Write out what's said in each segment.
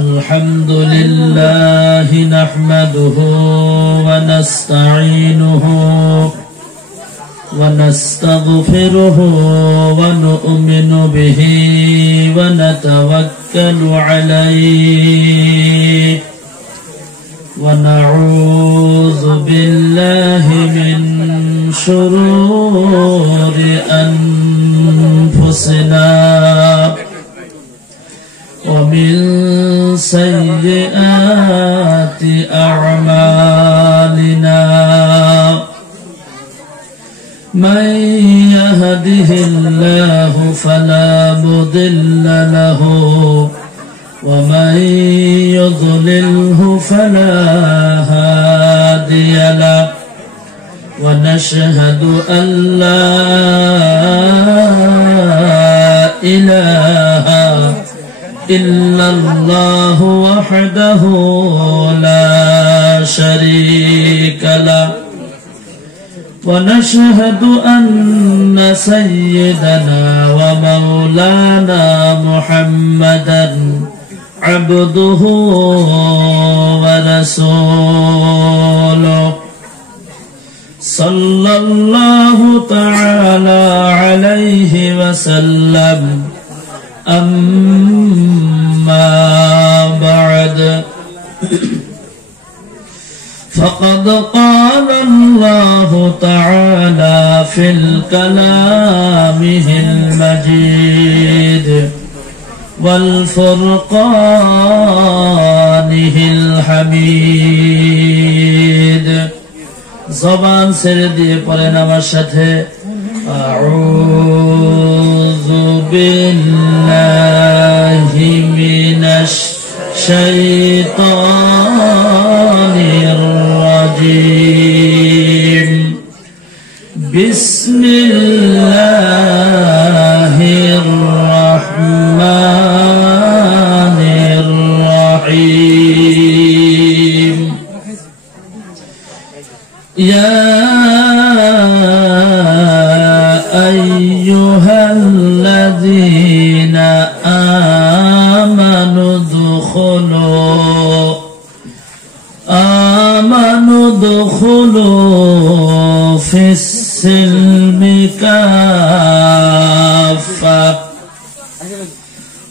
الحمد لله نحمده ونستعينه ونستغفره ونؤمن به ونتوكل عليه ونعوذ بالله من شرور أنفسنا ومن سيئات أعمالنا من يهده الله فلا مضل له ومن يضلله فلا هادي له ونشهد أن لا إله إلا الله وحده لا شريك له ونشهد أن سيدنا ومولانا محمدا عبده ورسوله صلى الله تعالى عليه وسلم أما بعد فقد قال الله تعالى في الكلامه المجيد والفرقانه الحميد زبان سردي پڑھیں نماشت ہے أعوذ بالله من الشيطان الرجيم بسم الله الرحمن الرحيم يا أيها الذين آمنوا ادخلوا في السلم كافة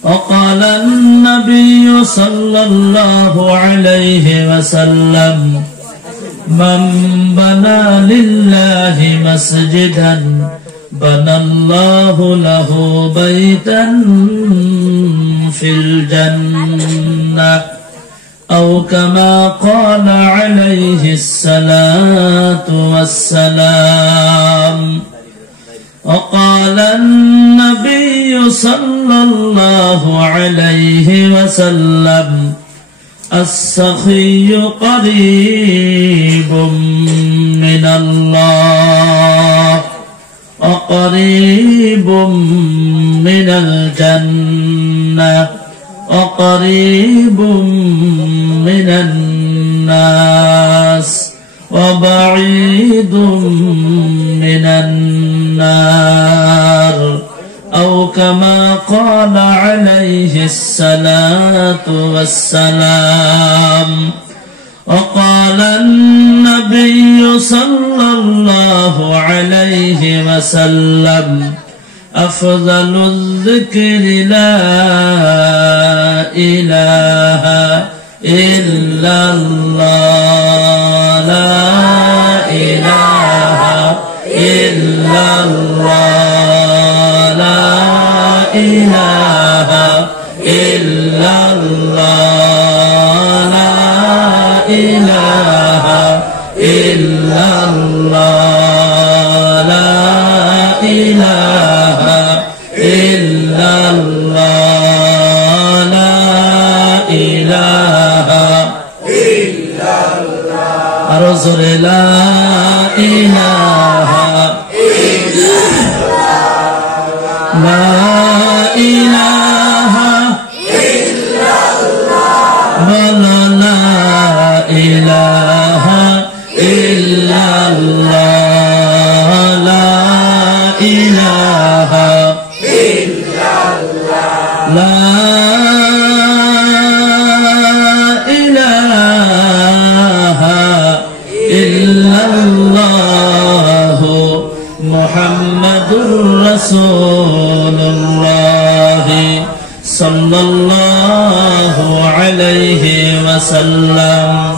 وقال النبي صلى الله عليه وسلم من بنى لله مسجدا بنى الله له بيتا في الجنة أو كما قال عليه الصلاة والسلام وقال النبي صلى الله عليه وسلم السخي قريب من الله وقريب من الجنة وقريب من الناس وبعيد من النار أو كما قال عليه الصلاة والسلام وقال النبي صلى الله عليه وسلم أفضل الذكر لا إله إلا الله لا إله إلا الله لا إله إلا الله لا إله إلا الله لا إله إلا الله لا إله إلا الله رسول لا إله إلا الله لا إله إلا الله ولا لا إله إلا الله لا إله إلا الله لا আলাইহি ওয়াসাল্লাম।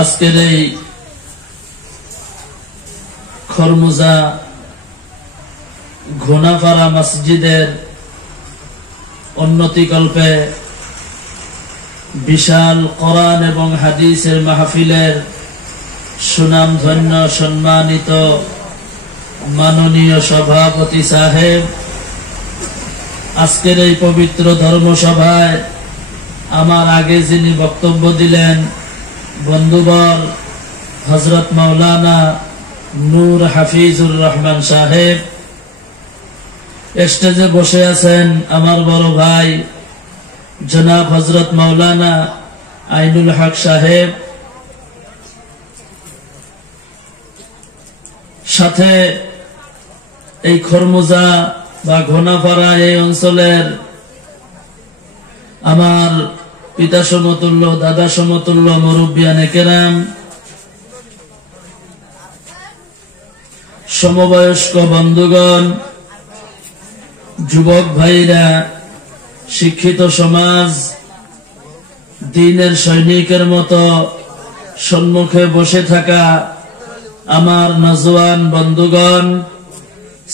আজকের এই খরমুজা ঘোনাপাড়া মসজিদের উন্নতিকল্পে বিশাল কোরআন এবং হাদিসের মাহফিলের সুনামধন্য সম্মানিত মাননীয় সভাপতি সাহেব, আজকের এই পবিত্র ধর্মসভায় আমার আগে যিনি বক্তব্য দিলেন বন্ধুবর হযরত মাওলানা নূর হাফিজুর রহমান সাহেব, স্টেজে বসে আছেন আমার বড় ভাই জনাব হযরত মাওলানা আইনুল হক সাহেব, সাথে এই খরমুজা বা ঘোনাপাড়া এই অঞ্চলের আমার পিতা সমতুল্য দাদা সমতুল্য মুরব্বিয়ানে কেরাম, সমবয়স্ক বন্ধুগণ, যুবক ভাইরা, শিক্ষিত সমাজ, দ্বীনের সৈনিকের মতো সম্মুখে বসে থাকা আমার নওজোয়ান বন্ধুগণ,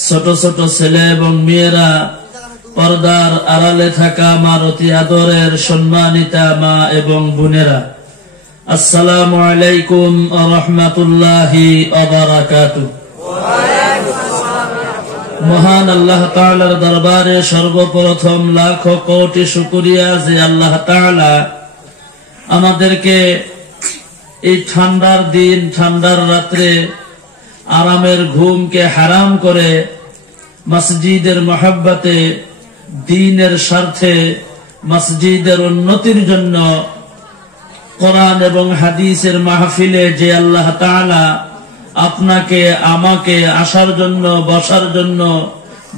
ছোট ছোট ছেলে এবং মেয়েরা, পর্দার আড়ালে থাকা আমার অতি আদরের সম্মানিতা মা এবং বোনেরা, আসসালামু আলাইকুম ওয়া রাহমাতুল্লাহি ওয়া বারাকাতুহু। মহান আল্লাহ তাআলার দরবারে সর্বপ্রথম লাখ কোটি শুকরিয়া যে আল্লাহ তাআলা আমাদেরকে এই ঠান্ডার দিন, ঠান্ডার রাত্রে আরামের ঘুমকে হারাম করে মসজিদের মহব্বতে, দ্বীনের স্বার্থে, মসজিদের উন্নতির জন্য কোরআন এবং হাদিসের মাহফিলে যে আল্লাহ তাআলা আপনাকে আমাকে আসার জন্য, বসার জন্য,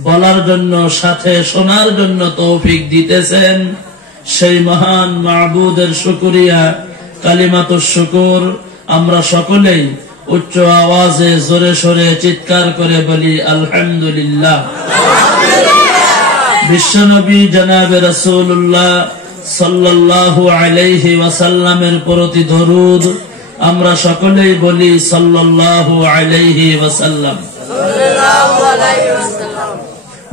বলার জন্য, সাথে শোনার জন্য তৌফিক দিতেছেন, সেই মহান মাবুদের শুকরিয়া কালিমাতুশ শুকুর আমরা সকলেই উচ্চ আওয়াজে জোরে সোরে চিৎকার করে বলি আলহামদুলিল্লাহ। বিশ্বনবী জনাবে রাসূলুল্লাহ সাল্লাল্লাহু আলাইহি ওয়াসাল্লামের প্রতি দরুদ আমরা সকলেই বলি সাল্লাল্লাহু আলাইহি ওয়াসাল্লাম।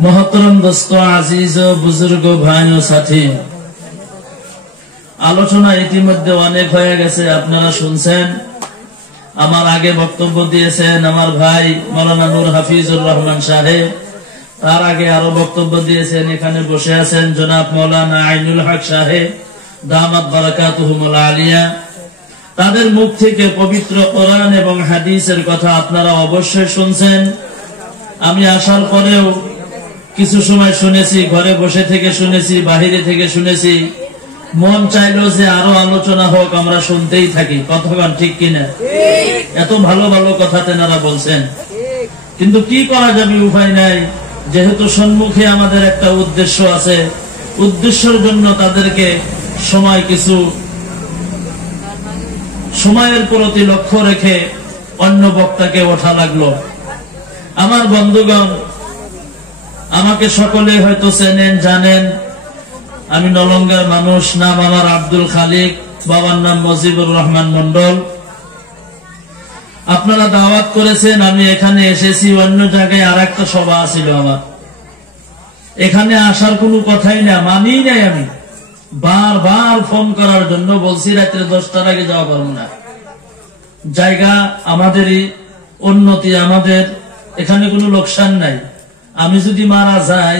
মহতরম দোস্ত, আজিজ ও বুজুর্গ ভাই ও সাথী, আলোচনা ইতিমধ্যে অনেক হয়ে গেছে, আপনারা শুনছেন। আমার আগে বক্তব্য দিয়েছেন আমার ভাই মাওলানা নূর হাফিজুর রহমান সাহেব, তার আগে আরো বক্তব্য দিয়েছেন এখানে বসে আছেন জনাব মাওলানা আইনুল হক সাহেব দামাত বারাকাতুহুমুল আলিয়া। তাদের মুখ থেকে পবিত্র কোরআন এবং হাদিসের কথা আপনারা অবশ্যই শুনছেন। আমি আসার পরেও কিছু সময় শুনেছি, ঘরে বসে থেকে শুনেছি, বাহিরে থেকে শুনেছি। মন চাইলো যে আরো আলোচনা হোক, আমরা শুনতেই থাকি। কথাগান ঠিক কিনা? এত ভালো ভালো কথা তেনারা বলছেন, কিন্তু কি করা যাবে, উপায় নাই। যেহেতু সম্মুখে আমাদের একটা উদ্দেশ্য আছে, উদ্দেশ্যের জন্য তাদেরকে কিছু সময়ের প্রতি লক্ষ্য রেখে অন্য বক্তাকে ওঠা লাগলো। আমার বন্ধুগণ, আমাকে সকলে হয়তো চেনেন, জানেন। আমি নলঙ্গার মানুষ, নাম আমার আব্দুল খালিক, বাবার নাম মুজিবুর রহমান মন্ডল। আপনারা দাওয়াত করেছেন, আমি এখানে এসেছি। অন্য জায়গায় আর একটা সভা ছিল আমার, এখানে আসার কোনো কথাই না, মানি নাই। আমি বারবার ফোন করার জন্য বলছি, রাত্রে 10টার আগে যাওয়া পারবো না। জায়গা আমাদেরই, উন্নতি আমাদের, এখানে কোনো লোকসান নাই। আমি যদি মারা যাই,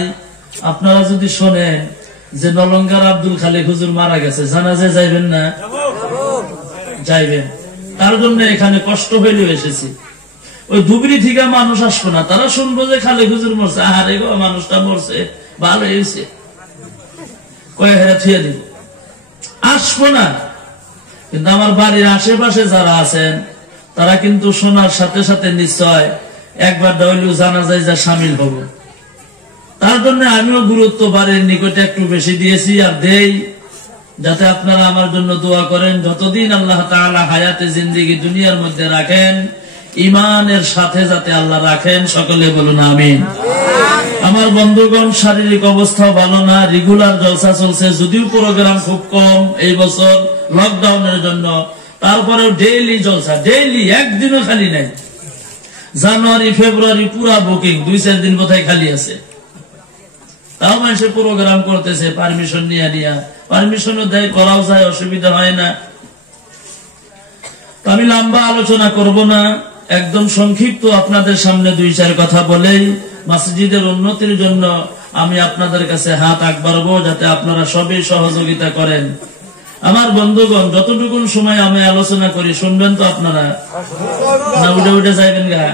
আপনারা যদি শোনেন যে নলঙ্গার আব্দুল খালিক হুজুর মারা গেছে, জানাজে যাইবেন না? যাইবেন। তার জন্য এখানে কষ্ট হইলেও এসেছি। ওই ধুবড়ি থেকে মানুষ আসবো না, তারা শুনবো যে খালিক হুজুর মরছে, আহারে গো মানুষটা মরছে, ভালো হয়েছে, কয়ে হেরা থুয়ে দিব, আসবো না। কিন্তু আমার বাড়ির আশেপাশে যারা আছেন তারা কিন্তু শোনার সাথে সাথে নিশ্চয় একবার হইলেও জানাজায় যা সামিল হব। তার জন্য আমিও গুরুত্ব বাড়ির নিকটে একটু বেশি দিয়েছি আর দেই, যাতে আপনারা আমার জন্য দোয়া করেন। যতদিন আল্লাহ তাআলা হায়াতে জিন্দেগি দুনিয়ার মধ্যে রাখেন, ইমানের সাথে যাতে আল্লাহ রাখেন, সকলে বলুন আমিন। আমার বন্ধুগণ, শারীরিক অবস্থা ভালো না, রেগুলার জলসা চলছে, যদিও প্রোগ্রাম খুব কম এই বছর লকডাউনের জন্য, তারপরেও ডেইলি জলসা, ডেইলি, একদিনও খালি নাই। জানুয়ারি ফেব্রুয়ারি পুরা বুকিং, 2-4 দিন কোথায় খালি আছে। তাও মানুষের প্রোগ্রাম করতেছে পারমিশন নিয়ে নিয়ে, পারমিশনও দেয়, করাও যায়, অসুবিধা হয় না। আমি লম্বা আলোচনা করব না, একদম সংক্ষিপ্ত আপনাদের সামনে 2-4 কথা বলেই মসজিদের উন্নতির জন্য আমি আপনাদের কাছে হাত আগবাড়াবো, যাতে আপনারা সবই সহযোগিতা করেন। আমার বন্ধুগণ, যতটুকু সময় আমি আলোচনা করি শুনবেন তো আপনারা, না উঠে উঠে যাইবেন গা?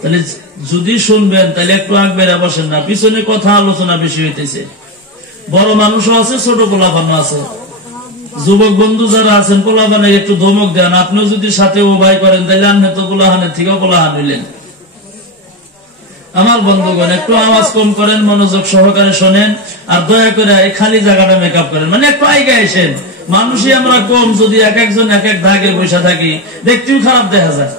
তাহলে যদি শুনবেন তাহলে একটু আগ বেড়া বসেন না, পিছনে কথা আলোচনা বেশি হইতেছে। বড় মানুষও আছে, ছোট পোলাপানও আছে। যুবক বন্ধু যারা আছেন, পোলাপানে একটু ধমক দেন। আপনিও যদি সাথে ও ভাই করেন তাহলে আপনি তো পোলাহানের থেকেও পোলাহান হইলেন। আমার বন্ধুগণ, একটু আওয়াজ কম করেন, মনোযোগ সহকারে শোনেন, আর দয়া করে এই খালি জায়গাটা মেকআপ করেন, মানে একটু আইগা আসেন। মানুষই আমরা কম, যদি এক একজন এক এক ধাগে বসে থাকি দেখতেও খারাপ দেখা যায়।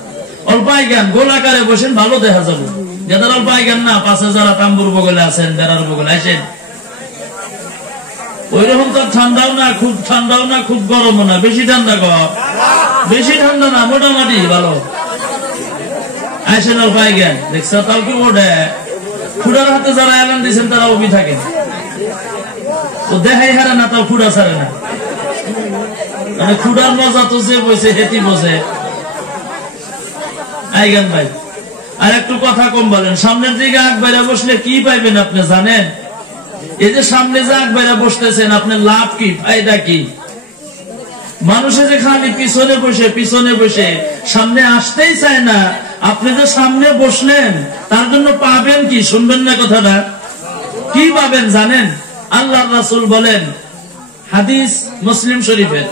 অল্প আইগান গোলাকারে বসেন, ভালো দেখা যাবে। যাদের অল্প আইগান না, পাশে যারা তাম্বুর বগলে আছেন, বেড়ার বগলে আসেন। ওই রকম তো ঠান্ডাও না, খুব ঠান্ডাও না, খুব গরমও না, বেশি ঠান্ডা কর, বেশি ঠান্ডা না, মোটামুটি ভালো। আসেন অল্প আইগান, দেখছ তাও কি ওঠে। ফুডার হাতে যারা এলান দিয়েছেন তারা অভি থাকে, ও দেখাই হারে না, তাও ফুডা ছাড়ে না। মানে ফুডার মজা তো যে বসে হেতি বসে। আইগান ভাই, আর একটু কথা কম বলেন। সামনের দিকে আগ বাইরে বসলে কি পাইবেন আপনি জানেন? এই যে সামনে যে আগ বাইরে বসতেছেন, আপনার লাভ কি, ফায়দা কি? মানুষে যে খালি পিছনে বসে সামনে আসতেই চায় না, আপনি যে সামনে বসলেন তার জন্য পাবেন কি? শুনবেন না কথাটা? কি পাবেন জানেন? আল্লাহর রাসূল বলেন, হাদিস মুসলিম শরীফের,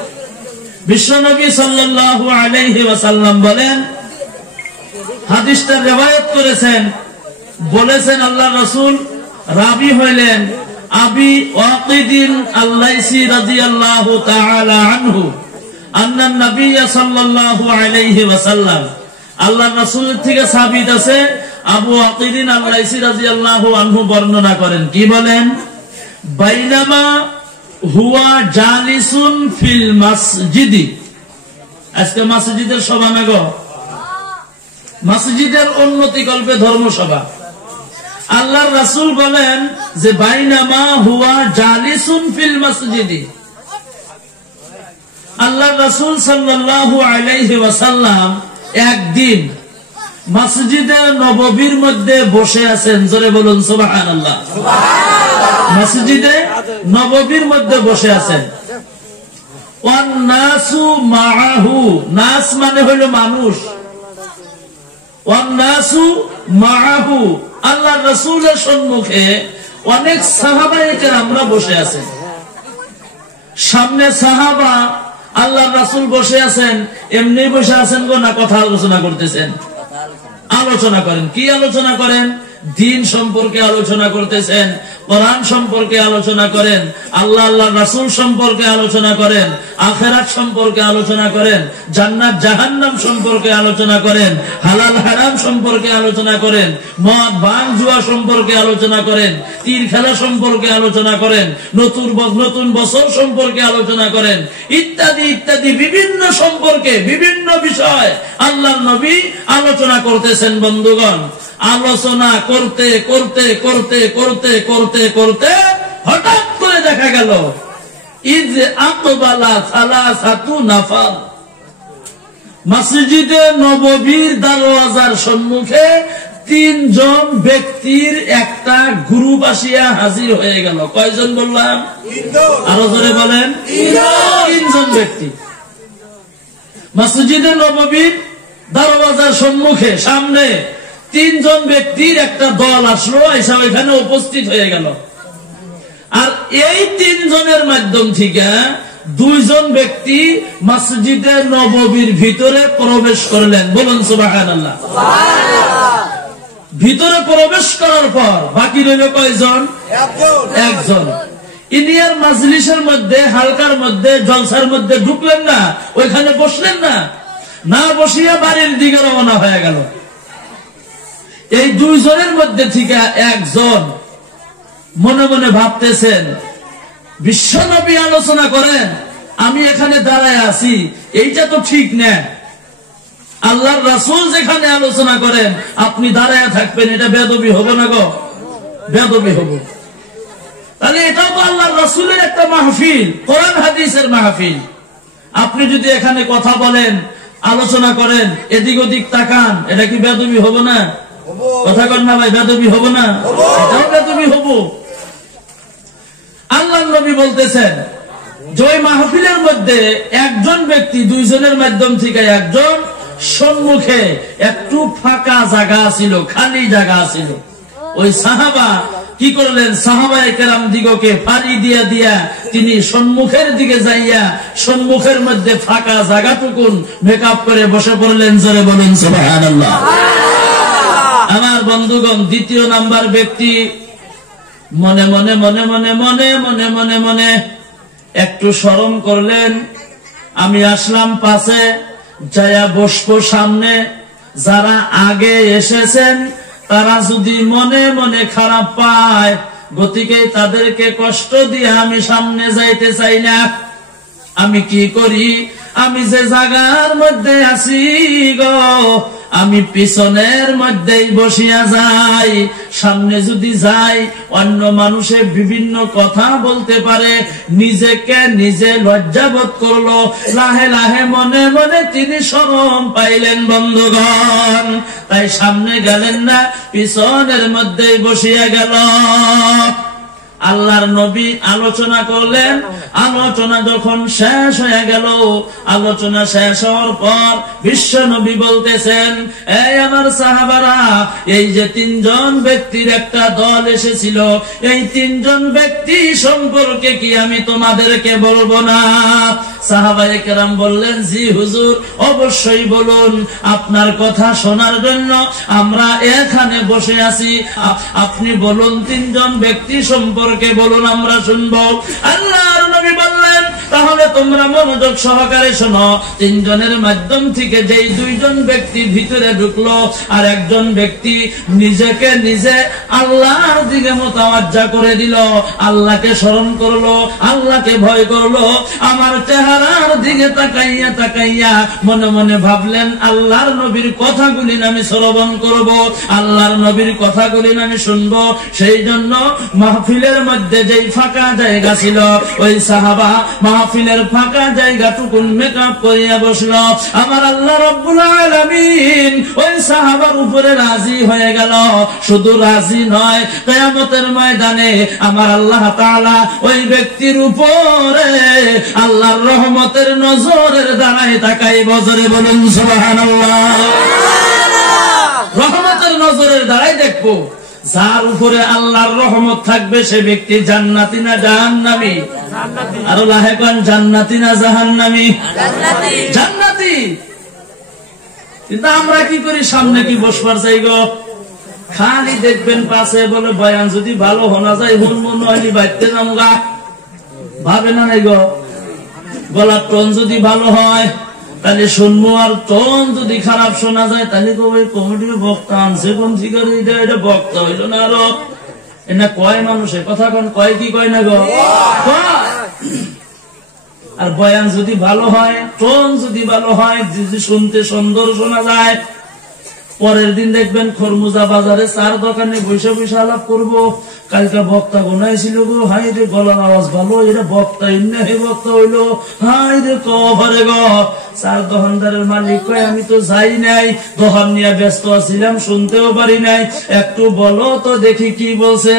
বিশ্বনবী সাল্লাল্লাহু আলাইহি ওয়াসাল্লাম বলেন, হাদিসটা রিওয়ায়াত করেছেন, বলেছেন আল্লাহর রাসূল, রাবি হইলেন আবি ওয়াকিদিন আল-লাইসি রাদিয়াল্লাহু তাআলা আনহু, আন্না নবী সাল্লাল্লাহু আলাইহি ওয়াসাল্লাম, আল্লাহর রাসূলের থেকে সাবিত আছে, আবু ওয়াকিদিন আল-লাইসি রাদিয়াল্লাহু আনহু বর্ণনা করেন, কি বলেন? বাইনামা হুয়া জালিসুন ফিল মসজিদি। আজকে মসজিদের সভা না গো, মসজিদের উন্নতি কল্পে ধর্মসভা। আল্লাহর রাসূল বলেন যে বাইনামা হুয়া জালিসুন ফিল মসজিদি, আল্লাহর রাসূল সাল্লাল্লাহু আলাইহি ওয়াসাল্লাম একদিন মসজিদে নববীর মধ্যে বসে আছেন। জোরে বলুন সুবহানাল্লাহ। মসজিদে নববীর মধ্যে বসে আছেন। ওয়ান নাসু মাআহু, নাস মানে হলো মানুষ, ওয়ান নাসু মাআহু, আল্লাহর রাসূলের সম্মুখে অনেক সাহাবায়ে কেরামরা বসে আছেন। সামনে সাহাবা, আল্লাহর রাসূল বসে আছেন। এমনি বসে আছেন গো না কথা আলোচনা করতেছেন? আলোচনা করেন। কি আলোচনা করেন? দিন সম্পর্কে আলোচনা করতেছেন, কোরআন সম্পর্কে আলোচনা করেন, আল্লাহ আল্লাহ রাসূল সম্পর্কে আলোচনা করেন, আখিরাত সম্পর্কে আলোচনা করেন, জান্নাত জাহান্নাম সম্পর্কে আলোচনা করেন, হালাল হারাম সম্পর্কে আলোচনা করেন, মদ ভাং জুয়া সম্পর্কে আলোচনা করেন, তীর খেলা সম্পর্কে আলোচনা করেন, নতুন বছর সম্পর্কে আলোচনা করেন, ইত্যাদি ইত্যাদি বিভিন্ন সম্পর্কে বিভিন্ন বিষয় আল্লাহর নবী আলোচনা করতেছেন। বন্ধুগণ, আলোচনা করতে করতে করতে করতে করতে করতে হঠাৎ করে দেখা গেল ইজ আকবালা সালাসাতু নাফার, মসজিদে নববীর দরওয়াজার সম্মুখে 3 জন ব্যক্তির একটা গ্রুপ আসিয়া হাজির হয়ে গেল। কয়জন বললাম? আরো জোরে বলেন। 3 জন ব্যক্তি মসজিদে নববীর দরওয়াজার সম্মুখে, সামনে 3 জন ব্যক্তির একটা দল আসলো, এসে এখানে উপস্থিত হয়ে গেল। আর এই 3 জনের মাধ্যম থেকে 2 জন ব্যক্তি মসজিদে নববীর ভিতরে প্রবেশ করলেন। বলুন সুবহানাল্লাহ। ভিতরে প্রবেশ করার পর বাকি রইল কয়জন? একজন। ইনিয়ার মাজলিসের মধ্যে, হালকার মধ্যে, জলসার মধ্যে ঢুকলেন না, ওইখানে বসলেন না। না বসিয়া বাড়ির দিকে রওনা হয়ে গেল। এই দুইজনের মধ্যে থেকে একজন মনে মনে ভাবতেছেন, বিশ্বনবী আলোচনা করেন, আমি এখানে দাঁড়ায় আছি, এইটা তো ঠিক না। আল্লাহর রাসূল যেখানে আলোচনা করেন আপনি দাঁড়ায় থাকবেন, এটা বেদবি হবে না গো? বেদবি হবে। তাহলে এটাও তো আল্লাহর রাসূলের একটা মাহফিল, কোরআন হাদিসের মাহফিল। আপনি যদি এখানে কথা বলেন, আলোচনা করেন, এদিক ওদিক তাকান, এটা কি বেদবি হবে না? কথা কন না ভাই, বেদবি হবে না? এটাও বেদবি হবো। আল্লাহর নবী বলতেছেন যে ওই মাহফিলের মধ্যে একজন ব্যক্তি, দুইজনের মাধ্যম থেকে একজন সম্মুখে একটু ফাঁকা জায়গা ছিল, খালি জায়গা ছিল। ওই সাহাবা কি করলেন, সাহাবায়ে কেরাম দিগকে ফাড়ি দিয়া দিয়া তিনি সম্মুখের দিকে যাইয়া সম্মুখের মধ্যে ফাঁকা জায়গাটুকুন মেকআপ করে বসে পড়লেন। জোরে বলুন সুবহানাল্লাহ। আমার বন্ধুগণ, দ্বিতীয় নাম্বার ব্যক্তি মনে মনে মনে মনে মনে মনে মনে মনে একটু শরম করলেন, আমি আসলাম পাশে, যায়া বসবো সামনে, যারা আগে এসেছেন তারা যদি মনে মনে খারাপ পায়, গতিকে তাদেরকে কষ্ট দিয়ে আমি সামনে যাইতে চাই না। আমি কি করি, আমি যে জায়গার মধ্যে আছি গো, আমি পিছনের মধ্যেই বসিয়া যাই। সামনে যদি যাই, অন্য মানুষে বিভিন্ন কথা বলতে পারে, নিজেকে নিজে লজ্জাবোধ করলো। লাহে লাহে মনে মনে তিনি শরম পাইলেন বন্ধুগণ, তাই সামনে গেলেন না, পিছনের মধ্যেই বসিয়া গেল। আল্লাহর নবী আলোচনা করলেন। আলোচনা যখন শেষ হয়ে গেল, আলোচনা শেষ হওয়ার পর বিশ্ব নবী বলতেছেন, এই আমার সাহাবারা, এই যে তিনজন ব্যক্তির একটা দল এসেছিল, এই তিনজন ব্যক্তি সম্পর্কে কি আমি তোমাদেরকে বলবো না? সাহাবায়ে কেরাম বললেন, জি হুজুর, অবশ্যই বলুন, আপনার কথা শোনার জন্য আমরা এখানে বসে আছি। আপনি বলুন, তিনজন ব্যক্তি সম্পর্কে বলুন, আমরা শুনবো। আল্লাহর নবী বললেন, তাহলে তোমরা মনোযোগ সহকারে শোনো। তিনজনের মাধ্যম থেকে যেই দুইজন ব্যক্তি ভিতরে ঢুকলো, আর একজন ব্যক্তি নিজেকে নিজে আল্লাহর দিকে মোতাওয়াজ্জা করে দিল, আল্লাহকে স্মরণ করলো, আল্লাহকে ভয় করলো। আমার চেহারার দিকে তাকাইয়া তাকাইয়া মনে মনে ভাবলেন, আল্লাহর নবীর কথাগুলি আমি শ্রবণ করব, আল্লাহর নবীর কথাগুলি আমি শুনবো। সেই জন্য মাহফিলের মধ্যে যেই ফাঁকা জায়গা ছিল, ওই সাহাবা মাহফিলের ফাঁকা জায়গাটুকুন মেকআপ করিয়া বসলো। আমার আল্লাহ রাব্বুল আলামিন ওই সাহাবার উপরে রাজি হয়ে গেল। শুধু রাজি নয়, কিয়ামতের ময়দানে আমার আল্লাহ তাআলা ওই ব্যক্তির উপরে আল্লাহর রহমতের নজরের দ্বারাই তাকাই। বজরে বলুন সুবহানাল্লাহ। রহমতের নজরের দ্বারাই দেখবো। যার উপরে আল্লাহর রহমত থাকবে সে ব্যক্তি জান্নাতি না জাহান্নামী? আরো লাহে কোন, জান্নাতি না জাহান্নামী? জান্নাতি। কিন্তু আমরা কি করি, সামনে কি বসবার চাই গো? খালি দেখবেন পাশে বলে, বয়ান যদি ভালো হোনা যায় হুনমুন নইলি বাইতে নামগা, ভাবে না নাই গো? গলার টোন যদি ভালো হয় তাহলে শুনবো, আর টোন যদি খারাপ শোনা যায় তাহলে কমিটির বক্তা আনছে কোন থেকে, এটা বক্তা হইল না। আরো এটা কয় মানুষের কথা কোন, কয় কি কয় না গো? আর বয়ান যদি ভালো হয়, টোন যদি ভালো হয়, যদি শুনতে সুন্দর শোনা যায়, পরের দিন দেখবেন খরমুজা বাজারে চার দোকানে বৈশা বৈশা আলাপ করবো, কালকে বক্তা গোনাইছিল গো, হাই রে গলার আওয়াজ ভালো, এটা বক্তা ইন্না হে বক্তা হইলো, হাই রে কভারে গো। চার দোকানদারের মালিক কয়, আমি তো যাই নাই, দোকান নিয়ে ব্যস্ত আছিলাম, শুনতেও পারি নাই, একটু বলো তো দেখি কি বলছে।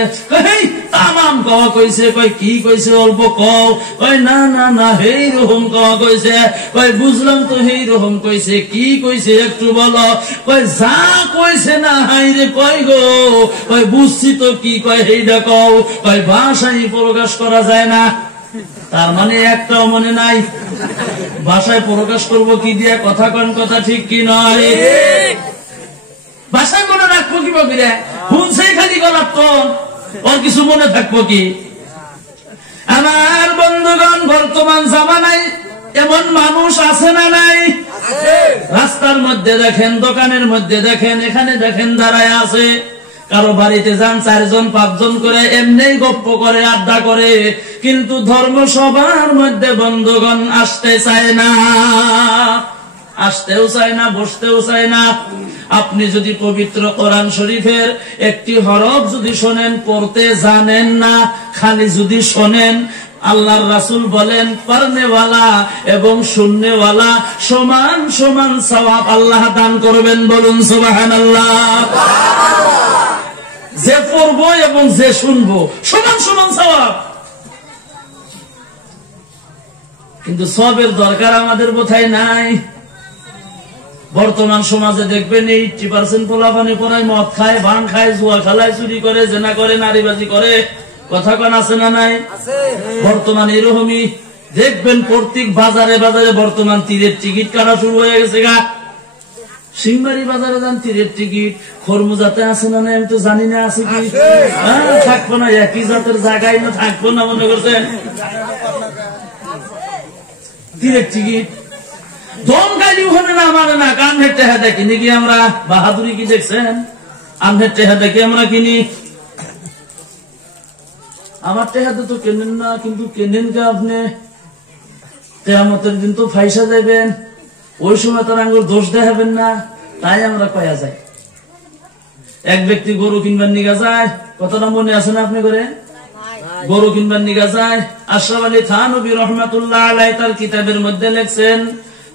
তামাম কওয়া কইছে। কয় কি কইছে, অল্প কও। কয় না না না, হেই রকম কওয়া কইছে। কয় বুঝলাম তো, হেই রকম কইছে, কি কইছে একটু বলো। কয় যা কইছে না হাই রে কয় গো। কয় বুঝছি তো কি কয়, হেইটা কও। কয় ভাষায় প্রকাশ করা যায় না। তার মানে একটাও মনে নাই, ভাষায় প্রকাশ করব কি দিয়া? কথা কোন কথা ঠিক কি নয়? ভাষায় মনে রাখবো কি বকিরে? শুনছে খালি গলার টোন, ওর কিছু মনে থাকবো কি? আমার বন্ধুগণ, বর্তমান জামানায় এমন মানুষ আছে না নাই? রাস্তার মধ্যে দেখেন, দোকানের মধ্যে দেখেন, এখানে দেখেন দাঁড়ায় আছে। কারো বাড়িতে যান 4 জন 5 জন করে এমনি গপ্প করে, আড্ডা করে, কিন্তু ধর্ম সভার মধ্যে বন্ধুগণ আসতে চায় না, আসতেও চায় না, বসতেও চায় না। আপনি যদি পবিত্র কোরআন শরীফের একটি হরফ যদি শোনেন, পড়তে জানেন না, খালি যদি শোনেন, আল্লাহর রাসূল বলেন পড়নেওয়ালা এবং শুননেওয়ালা সমান সমান সওয়াব আল্লাহ দান করবেন। বলুন সুবহানাল্লাহ। যে পড়বো এবং যে শুনবো সমান সমান সওয়াব। কিন্তু সবের দরকার আমাদের বোধহয় নাই। বর্তমান সমাজে দেখবেন 80% পোলাপানি পড়ায় মদ খায়, ভাঙ খায়, জুয়া খেলায়, চুরি করে, জেনা করে, নারীবাজি করে। কথা কোন আছে না নাই? বর্তমান এরকমই দেখবেন। প্রত্যেক বাজারে বাজারে বর্তমান তীরের টিকিট কাটা শুরু হয়ে গেছে গা। সিংবাড়ি বাজারে যান, তীরের টিকিট। খরমুজাতে আছে না নাই আমি তো জানি না, আছে কি? থাকবো না, একই জাতের জায়গায় না থাকবো না মনে করছেন। তীরের টিকিট দম গালি ওখানে না, মানে না, কান্নের টেহা দেখি নাকি আমরা? বাহাদুরি কি দেখছেন? আন্নের টেহা দেখি আমরা কিনি। আমার টেহাতে তো কেনেন না, কিন্তু কেনেন কে আপনি? কিয়ামতের দিন তো ফাইসা যাবেন, ওই সময় তার আঙ্গুর দোষ দেখাবেন না, তাই আমরা কয়া যাই। এক ব্যক্তি গরু কিনবার নিগা যায়, কথাটা মনে আছে না আপনি করে? গরু কিনবার নিগা যায়। আশরাফ আলী থানভী রহমাতুল্লাহ আলাইহি তার কিতাবের মধ্যে লেখছেন,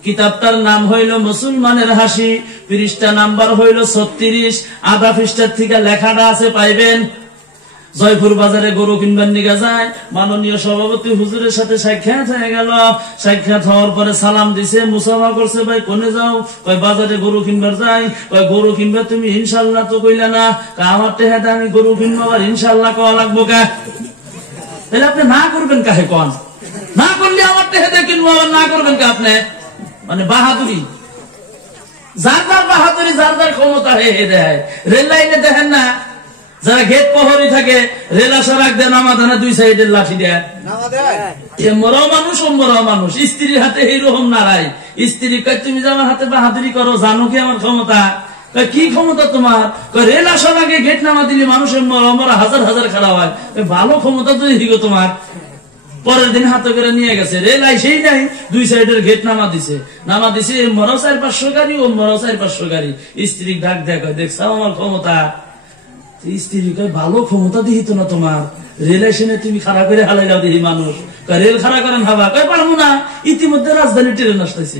কিতাবটার নাম হইল মুসলমানের হাসি, পৃষ্ঠা নাম্বার হইল 36, আধা পৃষ্ঠার থেকে লেখাটা আছে, পাইবেন। জয়পুর বাজারে গরু কিনবার নিগা যায়, মাননীয় সভাপতি হুজুরের সাথে সাক্ষাৎ হয়ে গেল। সাক্ষাৎ হওয়ার পরে সালাম দিছে, মুসাফা করছে। ভাই কোনে যাও? কয় বাজারে গরু কিনবার যাই। কয় গরু কিনবে তুমি? ইনশাল্লাহ তো কইলা না। আমার টেহাতে আমি গরু কিনবো, আর ইনশাল্লাহ কওয়া লাগবো কা? তাহলে আপনি না করবেন কাহে? কন না করলে আমার টেহাতে কিনবো, আবার না করবেন কা আপনি? মানে বাহাদুরি, যার যার বাহাদুরি, যার যার ক্ষমতা হে দেয়। রেল লাইনে দেখেন না, যারা গেট প্রহরী থাকে, রেল আসার আগ দেয় নামা দেয়, 2 সাইডের লাঠি দেয়। মরাও মানুষ, ও মরাও মানুষ। স্ত্রীর হাতে এইরকম নাড়াই। স্ত্রী কয় তুমি যে আমার হাতে বাহাদুরি করো, জানো কি আমার ক্ষমতা? কি ক্ষমতা তোমার? রেল আসার আগে গেট নামা দিলে মানুষের মরা হাজার হাজার খারাপ হয়। ভালো ক্ষমতা তো এদিকে তোমার। পরের দিন হাতে করে নিয়ে গেছে, রেল আইসেই নাই, 2 সাইডের গেট নামা দিছে। মরাও 4-500 গাড়ি, ও মরাও 4-500 গাড়ি। স্ত্রী ডাক দেখ, দেখছ আমার ক্ষমতা? স্ত্রী কয় ভালো ক্ষমতা দিহিত না তোমার, রেল এসে তুমি খাড়া করে হালাইলাও দেখি মানুষ। রেল খাড়া করেন হাবা? কয় পারবো না, ইতিমধ্যে রাজধানী ট্রেন আসতেছে।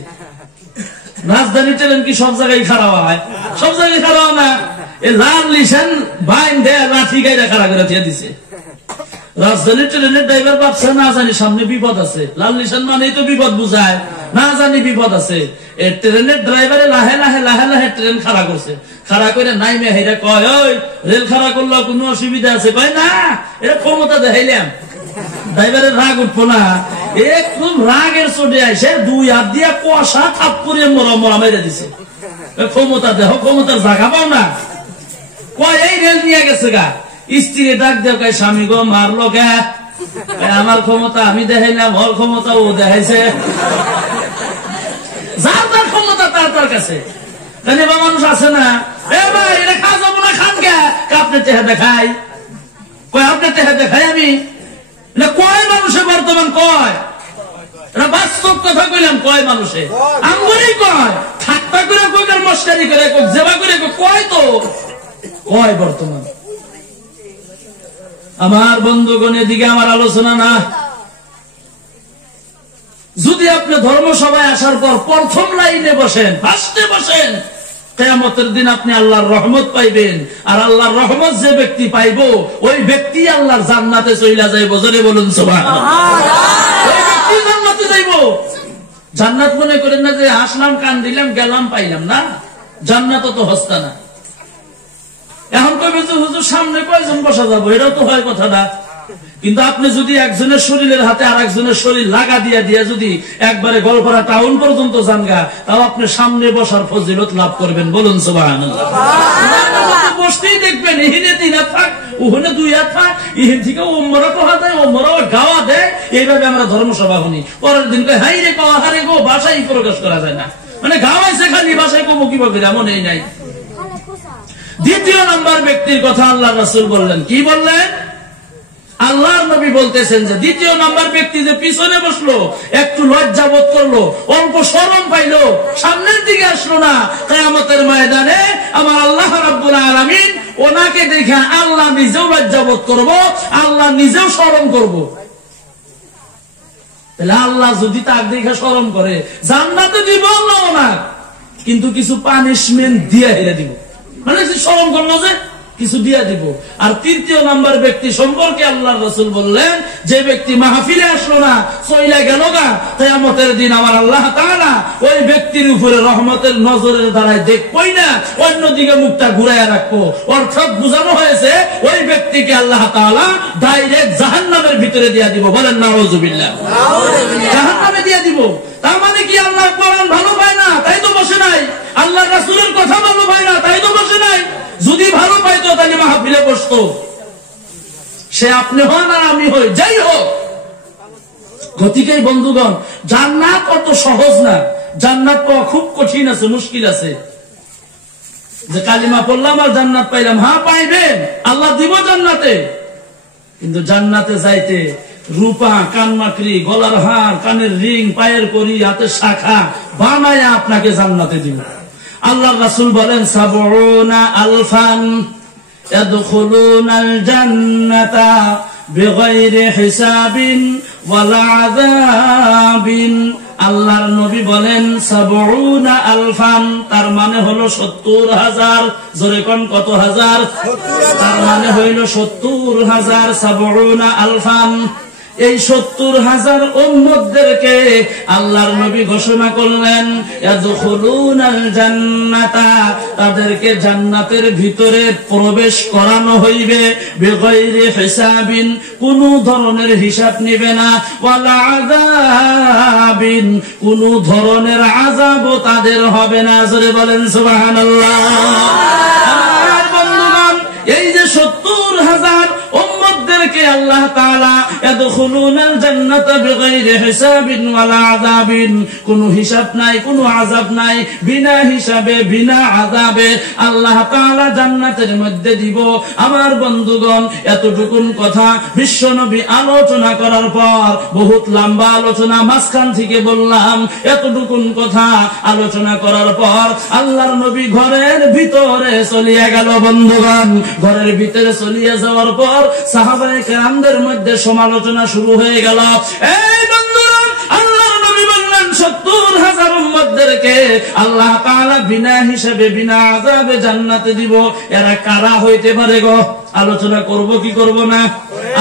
রাজধানী ট্রেন কি সব জায়গায় খাড়া হয়? সব জায়গায় খাড়া হয় না। লাল লিশান বাইন দেয়, লাঠি গাইরা খাড়া করে দিয়ে দিছে। রাজধানী ট্রেনের ড্রাইভার ভাবছে না জানি সামনে বিপদ আছে। লাল নিশান মানেই তো বিপদ বুঝায়, না জানি বিপদ আছে। ট্রেনের ড্রাইভারে লাহে লাহে লাহে লাহে ট্রেন খাড়া করছে। খাড়া করে নাইমে হেরা কয়, ওই রেল খাড়া করলো কোনো অসুবিধা আছে? কয় না, এটা ক্ষমতা দেখাইলাম। ড্রাইভারের রাগ উঠবো না, একদম রাগের চোটে আইসে 2 হাত দিয়া কষা থাপ্পড়ে মরা মেরে দিছে। ক্ষমতা দেহ, ক্ষমতার জায়গা পাও না। কয় এই রেল নিয়ে গেছে গা। স্ত্রী ডাক দেয়, কয় স্বামী গো মারলো গা? আমার ক্ষমতা আমি দেখাইলাম, ওর ক্ষমতা ও দেখাইছে। যার তার ক্ষমতা তার তার কাছে। মানুষ আছে না, এটা খাওয়া যাবো না, খান গে আপনার চেহারা দেখাই। কয় আপনার চেহারা দেখাই আমি? কয় মানুষে বর্তমান কয়? এটা বাস্তব কথা কইলাম। কয় মানুষে আঙ্গুরই কয়, ঠাট্টা করে কই, মস্কারি করে কই, জেবা করে কয়, তো কয় বর্তমান। আমার বন্ধুগণ, এদিকে আমার আলোচনা না। যদি আপনি ধর্মসভায় আসার পর প্রথম লাইনে বসেন, ফার্স্টে বসেন, কিয়ামতের দিন আপনি আল্লাহর রহমত পাইবেন। আর আল্লাহর রহমত যে ব্যক্তি পাইব, ওই ব্যক্তি আল্লাহর জান্নাতে চইলা যাইব। জোরে বলুন সুবহানাল্লাহ। ওই ব্যক্তি জান্নাতে যাইব। জান্নাত মনে করেন না যে আসলাম, কান দিলাম, গেলাম, পাইলাম না। জান্নাত তো হস্তা না। এখন কবে যে হুজুর সামনে কয়জন বসা যাবো, এটাও তো হয় কথাটা। কিন্তু আপনি যদি একজনের শরীরের হাতে আর একজনের শরীর লাগা দিয়া দিয়া যদি একবারে গোলপাড়া টাউন পর্যন্ত যানগা, তাও আপনি সামনে বসার ফজিলত লাভ করবেন। বলুন সুবহানাল্লাহ। বসতেই দেখবেন এখানে 3 হাত থাক, ওখানে 2 হাত থাক, এখান থেকে ওমরা কোহা দেয়, ওমরা গাওয়া দেয়। এইভাবে আমরা ধর্মসভা শুনি। পরের দিন হাই রে কওয়া হারে গো, ভাষাই প্রকাশ করা যায় না। মানে গাওয়াইছে খালি ভাষায় কমু কিভাবে এমন এই নাই। দ্বিতীয় নাম্বার ব্যক্তির কথা আল্লাহ রাসূল বললেন, কি বললেন? আল্লাহর নবী বলতেছেন যে দ্বিতীয় নাম্বার ব্যক্তি যে পিছনে বসলো, একটু লজ্জা বোধ করলো, অল্প শরম পাইলো, সামনের দিকে আসলো না, কিয়ামতের ময়দানে আমার আল্লাহ রাব্বুল আলামিন ওনাকে দেখে আল্লাহ নিজেও লজ্জা বোধ করব, আল্লাহ নিজেও শরম করব। তাহলে আল্লাহ যদি তার দেখে শরম করে, জান্নাতে দিব আল্লাহ না, কিন্তু কিছু পানিশমেন্ট দিয়ে হেরে দিব, মানে শরম করলো যে কিছু দিয়া দিব। আর তৃতীয় নাম্বার ব্যক্তি সম্পর্কে আল্লাহ রাসূল বললেন, যে ব্যক্তি মাহফিলে আসলো না, চইলা গেল গা, কিয়ামতের দিন আমার আল্লাহ তাআলা ওই ব্যক্তির উপরে রহমতের নজরের দ্বারাই দেখবই না, অন্যদিকে মুখটা ঘুরাইয়া রাখবো। অর্থাৎ বোঝানো হয়েছে ওই ব্যক্তিকে আল্লাহ তাআলা ডাইরেক্ট জাহান্নামের ভিতরে দিয়া দিব। বলেন নাউযুবিল্লাহ, জাহান্নামে দিয়া দিব। তার মানে কি আল্লাহ কোরআন ভালো পায় না তাই তো বসে নাই, আল্লাহ রাসূলের কথা ভালো পায় না তাই তো বসে নাই। যদি ভালো পাইতো তাহলে মাহফিলে বসতো, সে আপনি হন আর আমি হই, যাই হোক। গতিকে বন্ধুগণ, জান্নাত অত সহজ না, জান্নাত পাওয়া খুব কঠিন আছে, মুশকিল আছে। যে কালিমা পড়লাম আর জান্নাত পাইলাম, হ্যাঁ পাইবেন, আল্লাহ দিব জান্নাতে, কিন্তু জান্নাতে যাইতে রূপা, কানমাকড়ি, গলার হার, কানের রিং, পায়ের কড়ি, হাতের শাখা বানায়া আপনাকে জান্নাতে দিব। আল্লাহ রাসূল বলেন, ৭০ আলফান ইয়াদখুলুনাল জান্নাতা বিগাইরি হিসাবিন ওয়ালা আযাবিন। আল্লাহর নবী বলেন ৭০ আলফান, তার মানে হলো ৭০,০০০। জোরে কোন কত হাজার? তার মানে হইল ৭০,০০০। ৭০ আলফান, এই ৭০,০০০ উম্মতদেরকে আল্লাহর নবী ঘোষণা করলেন, ইয়াদখুলুনাল জান্নাতা, তাদেরকে জান্নাতের ভিতরে প্রবেশ করানো হইবে, বিগাইরি হিসাবিন, কোন ধরনের হিসাব নিবে না, ওয়ালা আযাবিন, কোন ধরনের আযাবও তাদের হবে না। জোরে বলেন সুবহানাল্লাহ। আমার বন্ধুগণ, এই যে ৭০,০০০ উম্মতদেরকে আল্লাহ তাআলা ইয়াদখুলুনাল জান্নাতা বিগাইরি হিসাবিন ওয়ালা আযাবিন, কোনো হিসাব নাই, কোনো আযাব নাই, বিনা হিসাবে বিনা আযাবে আল্লাহ তাআলা জান্নাতের মধ্যে দিব। আমার বন্ধুগণ, এতটুকুন কথা বিশ্বনবী আলোচনা করার পর, বহুত লম্বা আলোচনা মাঝখান থেকে বললাম, এতটুকুন কথা আলোচনা করার পর আল্লাহর নবী ঘরের ভিতরে চলিয়া গেল। বন্ধুগণ, ঘরের ভিতরে চলিয়া যাওয়ার পর সাহাবায়ে কেরামদের মধ্যে সমালোচনা শুরু হয়ে গেল। এই বন্ধুরা, আল্লাহর নবী বললেন ৭০,০০০ উম্মতদেরকে আল্লাহ তাআলা বিনা হিসাবে বিনা আযাবে জান্নাতে দিব। এরা কারা হইতে পারে গো? আলোচনা করব কি করব না?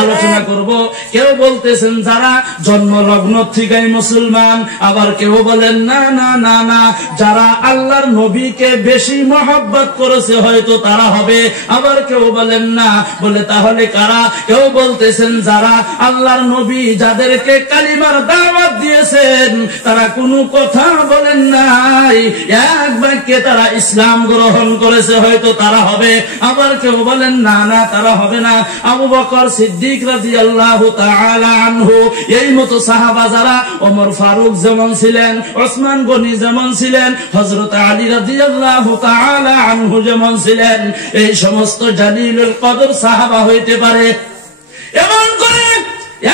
আলোচনা করব। কেউ বলতেছেন যারা জন্মলগ্ন থেকেই মুসলমান, আবার কেউ বলেন না না না না, যারা আল্লাহর নবীকে বেশি মহব্বত করেছে হয়তো তারা হবে। আবার কেউ বলেন না, বলে তাহলে কারা? কেউ বলতেছেন যারা আল্লাহর নবী যাদেরকে কালিমার দাওয়াত দিয়েছেন তারা কোনো কথা বলেন নাই, এক বাক্যে তারা ইসলাম গ্রহণ করেছে হয়তো তারা হবে। আবার কেউ বলেন না না, তারা হবে না। আবু বকর সিদ্দিক রাদিয়াল্লাহু তাআলা আনহু, এই মতো সাহাবা যারা, ওমর ফারুক যেমন ছিলেন, ওসমান গনি যেমন ছিলেন, হযরত আলী রাদিয়াল্লাহু তাআলা আনহু যেমন ছিলেন, এই সমস্ত জালিলুল কদর সাহাবা হইতে পারে। এমন করে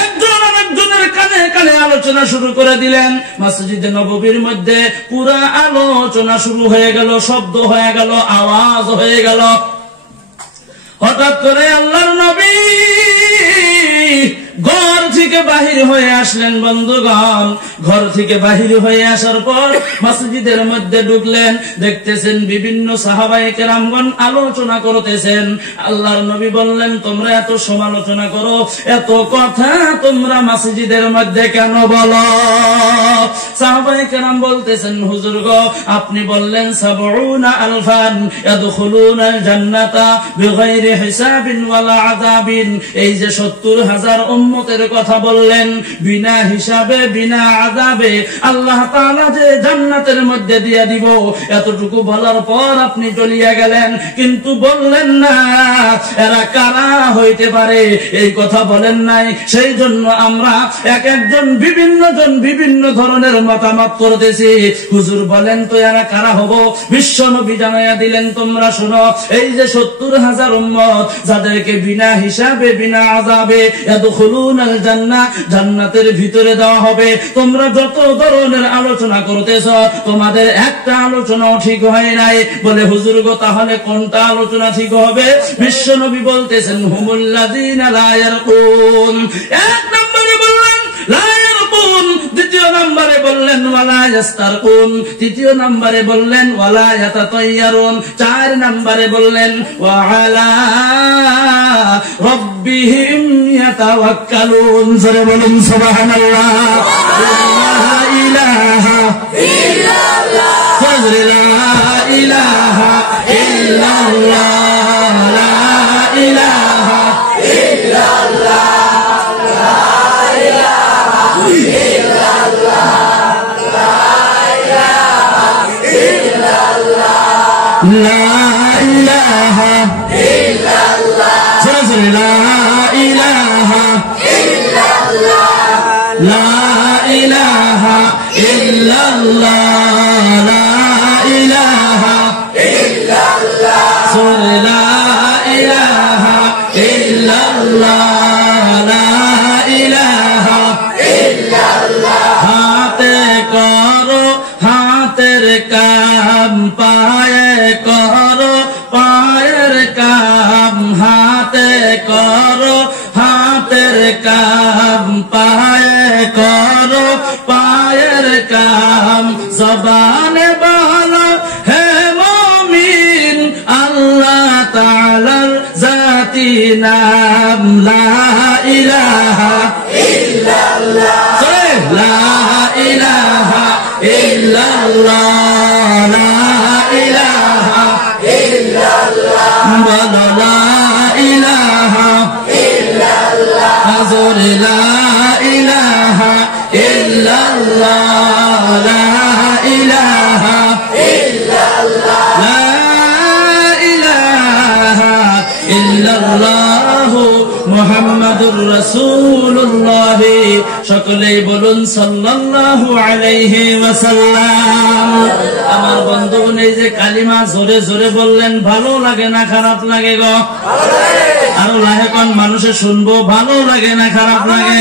একজন আরেকজনের কানে কানে আলোচনা শুরু করে দিলেন। মসজিদে নববীর মধ্যে পুরা আলোচনা শুরু হয়ে গেল, শব্দ হয়ে গেল, আওয়াজ হয়ে গেল। হঠাৎ করে আল্লাহর নবী ঘর থেকে বাহির হয়ে আসলেন। বন্ধুগণ, ঘর থেকে বাহির হয়ে আসার পর মসজিদের মধ্যে ঢুকলেন, দেখতেছেন বিভিন্ন সাহাবায়ে কেরামগণ আলোচনা করতেছেন। আল্লাহর নবী বললেন, তোমরা এত সমালোচনা করো, এত কথা তোমরা মসজিদের মধ্যে কেন বলো? সাহাবায়ে কেরাম বলতেছেন, হুজুর গো, আপনি বললেন ৭০ আলফান ইয়াদখুলুনাল জান্নাতা বিগাইরি হিসাবিন ওয়ালা আযাবিন, এই যে ৭০,০০০ উম্মতের কথা বললেন, বিনা হিসাবে বিনা আযাবে আল্লাহ তাআলা যে জান্নাতের মধ্যে দিয়ে দিব, এতটুকু বলার পর আপনি চলিয়া গেলেন, কিন্তু বললেন না এরা কারা হইতে পারে, এই কথা বলেন নাই। সেই জন্য আমরা এক একজন বিভিন্ন ধরনের মতামত করতেছি। হুজুর বলেন তো এরা কারা হব? বিশ্ব নবী জানাইয়া দিলেন, তোমরা শোনো, এই যে 70,000 উম্মত যাদেরকে বিনা হিসাবে বিনা আযাবে ইয়াদখুলুনাল জান্নাহ, জান্নাতের ভিতরে দেওয়া হবে। তোমরা যত ধরনের আলোচনা করতেছ, তোমাদের একটা আলোচনাও ঠিক হয় নাই। বলে হুজুর গো, তাহলে কোনটা আলোচনা ঠিক হবে? বিশ্ব নবী বলতেছেন, হুমুল্লাযীনা লা ইয়ারকুন। এক নম্বরে বললেন লা ইয়ারকুন, দ্বিতীয় নম্বরে বললেন ওয়ালা ইয়াস্তারকুন, তৃতীয় নম্বরে বললেন ওয়ালা ইয়াতাতায়্যারুন, চার নম্বরে বললেন ওয়া আলা রাব্বিহিম ইয়াতাওয়াক্কালুন। জোরে বলুন সুবহানাল্লাহ। লা ইলাহা ইল্লাল্লাহ, লা ইলাহা ইল্লাল্লাহ, লা ইলাহা ইল্লাল্লাহ, লা ইলাহা ইল্লাল্লাহ, লা ইলাহা ইল্লাল্লাহ, লা ইলাহা ইল্লাল্লাহ, লা ইলাহা ইল্লাল্লাহ, লা ইলাহা ইল্লাল্লাহ, লা ইলাহা ইল্লাল্লাহ, লা ইলাহা ইল্লাল্লাহ, লা ইলাহা ইল্লাল্লাহ। হাতে করো হাতের কাম, পায়ে করো পায়ের কাম, হাতে করো হাতের কাম, পায়ে করো পায়ের কাম, জবানে বলো হে মুমিন আল্লাহ তাআলার জাতি নাম, লা ইলাহা ইল্লাল্লাহ, লা ইলাহা ইল্লাল্লাহ, লা ইলাহা ইল্লাল্লাহ, বলো লা ইলাহা ইল্লাল্লাহ, জোরে লা ইলাহা ইল্লাল্লাহ, লা ইলাহা ইল্লাল্লাহ, লা ইলাহা ইল্লাল্লাহ মুহাম্মাদুর রাসূলুল্লাহ। সকলেই বলুন সাল্লাল্লাহু আলাইহি ওয়াসাল্লাম। আমার বন্ধুগণ, এই যে কালিমা জোরে জোরে বললেন, ভালো লাগে না খারাপ লাগে গো? আরো লাহেকন মানুষে শুনবো, ভালো লাগে না খারাপ লাগে?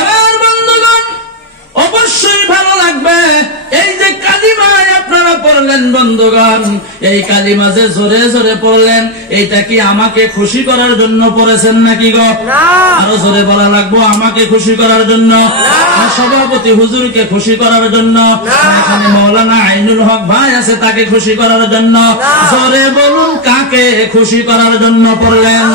আমার বন্ধুগণ, অবশ্যই ভালো লাগবে। এই যে কালিমায় আপনারা পড়লেন বন্ধুগণ, এই কালিমা যে জোরে জোরে পড়লেন, এইটা কি আমাকে খুশি করার জন্য পড়েছেন নাকি গো? আরো জোরে বলা লাগবো, আমাকে খুশি করার জন্য, সভাপতি হুজুরকে খুশি করার জন্য, এখানে মৌলানা আইনুল হক ভাই আছে তাকে খুশি করার জন্য। জোরে বলুন, কাকে খুশি করার জন্য পড়লেন?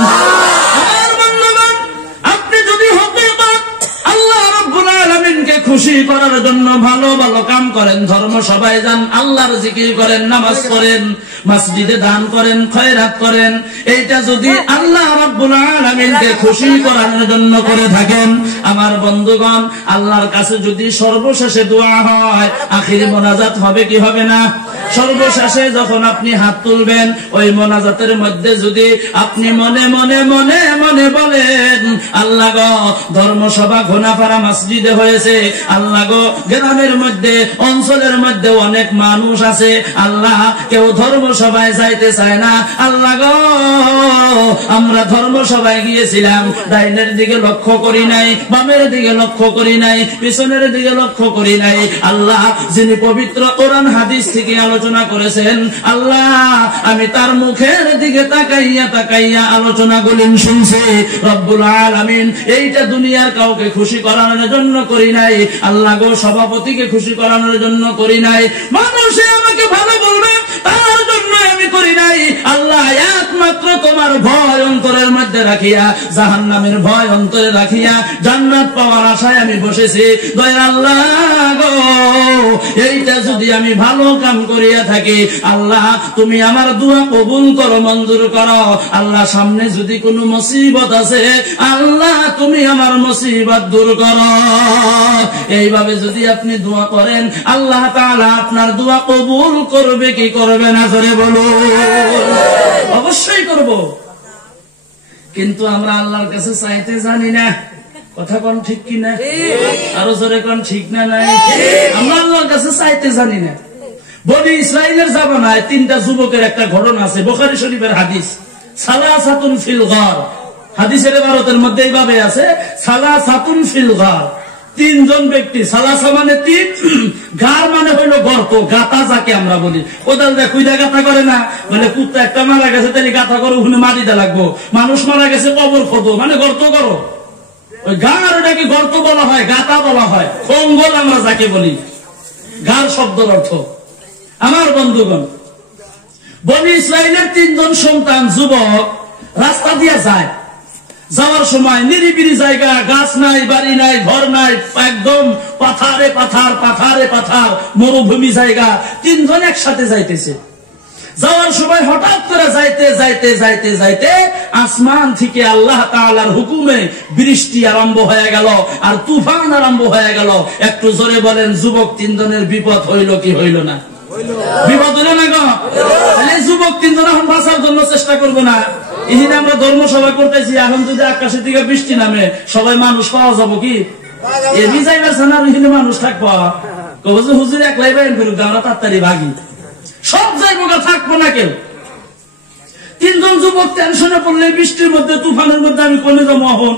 খুশি করার জন্য ভালো ভালো কাম করেন, ধর্ম সবাই যান, আল্লাহর জিকির করেন, নামাজ পড়েন, মসজিদে দান করেন, খয়রাত করেন। এইটা যদি আল্লাহ রাব্বুল আলামিনকে খুশি করার জন্য করে থাকেন, আমার বন্ধুগণ, আল্লাহর কাছে যদি সর্বশেষে দোয়া হয়, আখিরে মোনাজাত হবে কি হবে না? সর্বশেষে যখন আপনি হাত তুলবেন, ওই মোনাজাতের মধ্যে যদি আপনি মনে মনে মনে মনে বলেন, আল্লাহ গো, ধর্মসভা ঘোনাপাড়া মসজিদে হয়েছে, আল্লাহ গো, গ্রামের মধ্যে অঞ্চলের মধ্যে অনেক মানুষ আছে, আল্লাহ কেউ ধর্মসভায় যাইতে চায় না, আল্লাহ গো, আমরা ধর্মসভায় গিয়েছিলাম, ডাইনের দিকে লক্ষ্য করি নাই, বামের দিকে লক্ষ্য করি নাই, পিছনের দিকে লক্ষ্য করি নাই, আল্লাহ যিনি পবিত্র কোরআন হাদিস থেকে আলোচনা করেছেন, আল্লাহ আমি তার মুখের দিকে তাকাইয়া তাকাইয়া আলোচনা গুলি শুনছি, রব্বুল আলামিন এইটা দুনিয়ার কাউকে খুশি করানোর জন্য করি নাই, আল্লাহ গো, সভাপতিকে খুশি করানোর জন্য করি নাই, মানুষে আমাকে ভালো বলবে তার জন্য আমি করি নাই, আল্লাহ একমাত্র তোমার ভয় অন্তরের মধ্যে রাখিয়া, জাহান্নামের ভয় অন্তরে রাখিয়া জান্নাত পাওয়ার আশায় আমি বসেছি, দয়া আল্লাহ গো, এইটা যদি আমি ভালো কাম করিয়া থাকি, আল্লাহ তুমি আমার দোয়া কবুল করো, মঞ্জুর করো, আল্লাহ সামনে যদি কোনো মুসিবত আছে, আল্লাহ তুমি আমার মুসিবত দূর করো। এইভাবে যদি আপনি দোয়া করেন, আল্লাহ তাআলা আপনার দোয়া কবুল করবে কি করবে না? করে বলো, অবশ্যই করব। কিন্তু আমরা আল্লাহর কাছে চাইতে জানি না, কথা কোন ঠিক কিনা? আরো জোরে কোন ঠিক না নাই? আমরা আল্লাহর কাছে চাইতে জানি না। বনি ইসরাইলের জামানায় 3টা যুবকের একটা ঘটনা আছে, বুখারী শরীফের হাদিস। সালাসাতুন ফিল গার, হাদিসের ইবারতের মধ্যে এইভাবে আছে, সালাসাতুন ফিল গার, 3 জন ব্যক্তি। সালাসা মানে 3, গার মানে হইলো গর্ত, গাতা যাকে আমরা বলি। কোদাল দিয়ে কুইদা গাতা করে না, মানে কুত্তা একটা মারা গেছে তাহলে গাতা করো, ওখানে মাটিতে লাগবো। মানুষ মারা গেছে কবর খোদো, মানে গর্ত করো। ওই গার ওটাকে গর্ত বলা হয়, গাতা বলা হয়, খঙ্গল আমরা যাকে বলি। গার শব্দের অর্থ। আমার বন্ধুগণ, বনি ইসরাইলের 3 জন সন্তান যুবক রাস্তা দিয়ে যায়। যাওয়ার সময় নিরিবিলি জায়গা, গাছ নাই, বাড়ি নাই, ঘর নাই, একদম পাথারে পাথার, পাথারে পাথার, মরুভূমি জায়গা। 3 জন একসাথে যাইতেছে। যাওয়ার সময় হঠাৎ করে যাইতে যাইতে যাইতে যাইতে আসমান থেকে আল্লাহ তাআলার হুকুমে বৃষ্টি আরম্ভ হয়ে গেল, আর তুফান আরম্ভ হয়ে গেল। একটু জোরে বলেন, যুবক 3 জনের বিপদ হইল কি হইল না? বিপদ হইল না গো? তাহলে যুবক 3 জন এখন বাঁচার জন্য চেষ্টা করবো না? এখানে আমরা ধর্মসভা করতেছি, এখন যদি আকাশের দিকে বৃষ্টি নামে সবাই মানুষ পাওয়া যাবো কি? এমনি যাইবার ছাড়া এখানে মানুষ থাকবো? কব যে হুজুর একলাই বাইন করুক, আমরা তাড়াতাড়ি ভাগি, সব যাইবো, থাকবো না কেউ। 3 জন যুবক টেনশনে পড়লে, বৃষ্টির মধ্যে, তুফানের মধ্যে আমি কোনে যাবো? এখন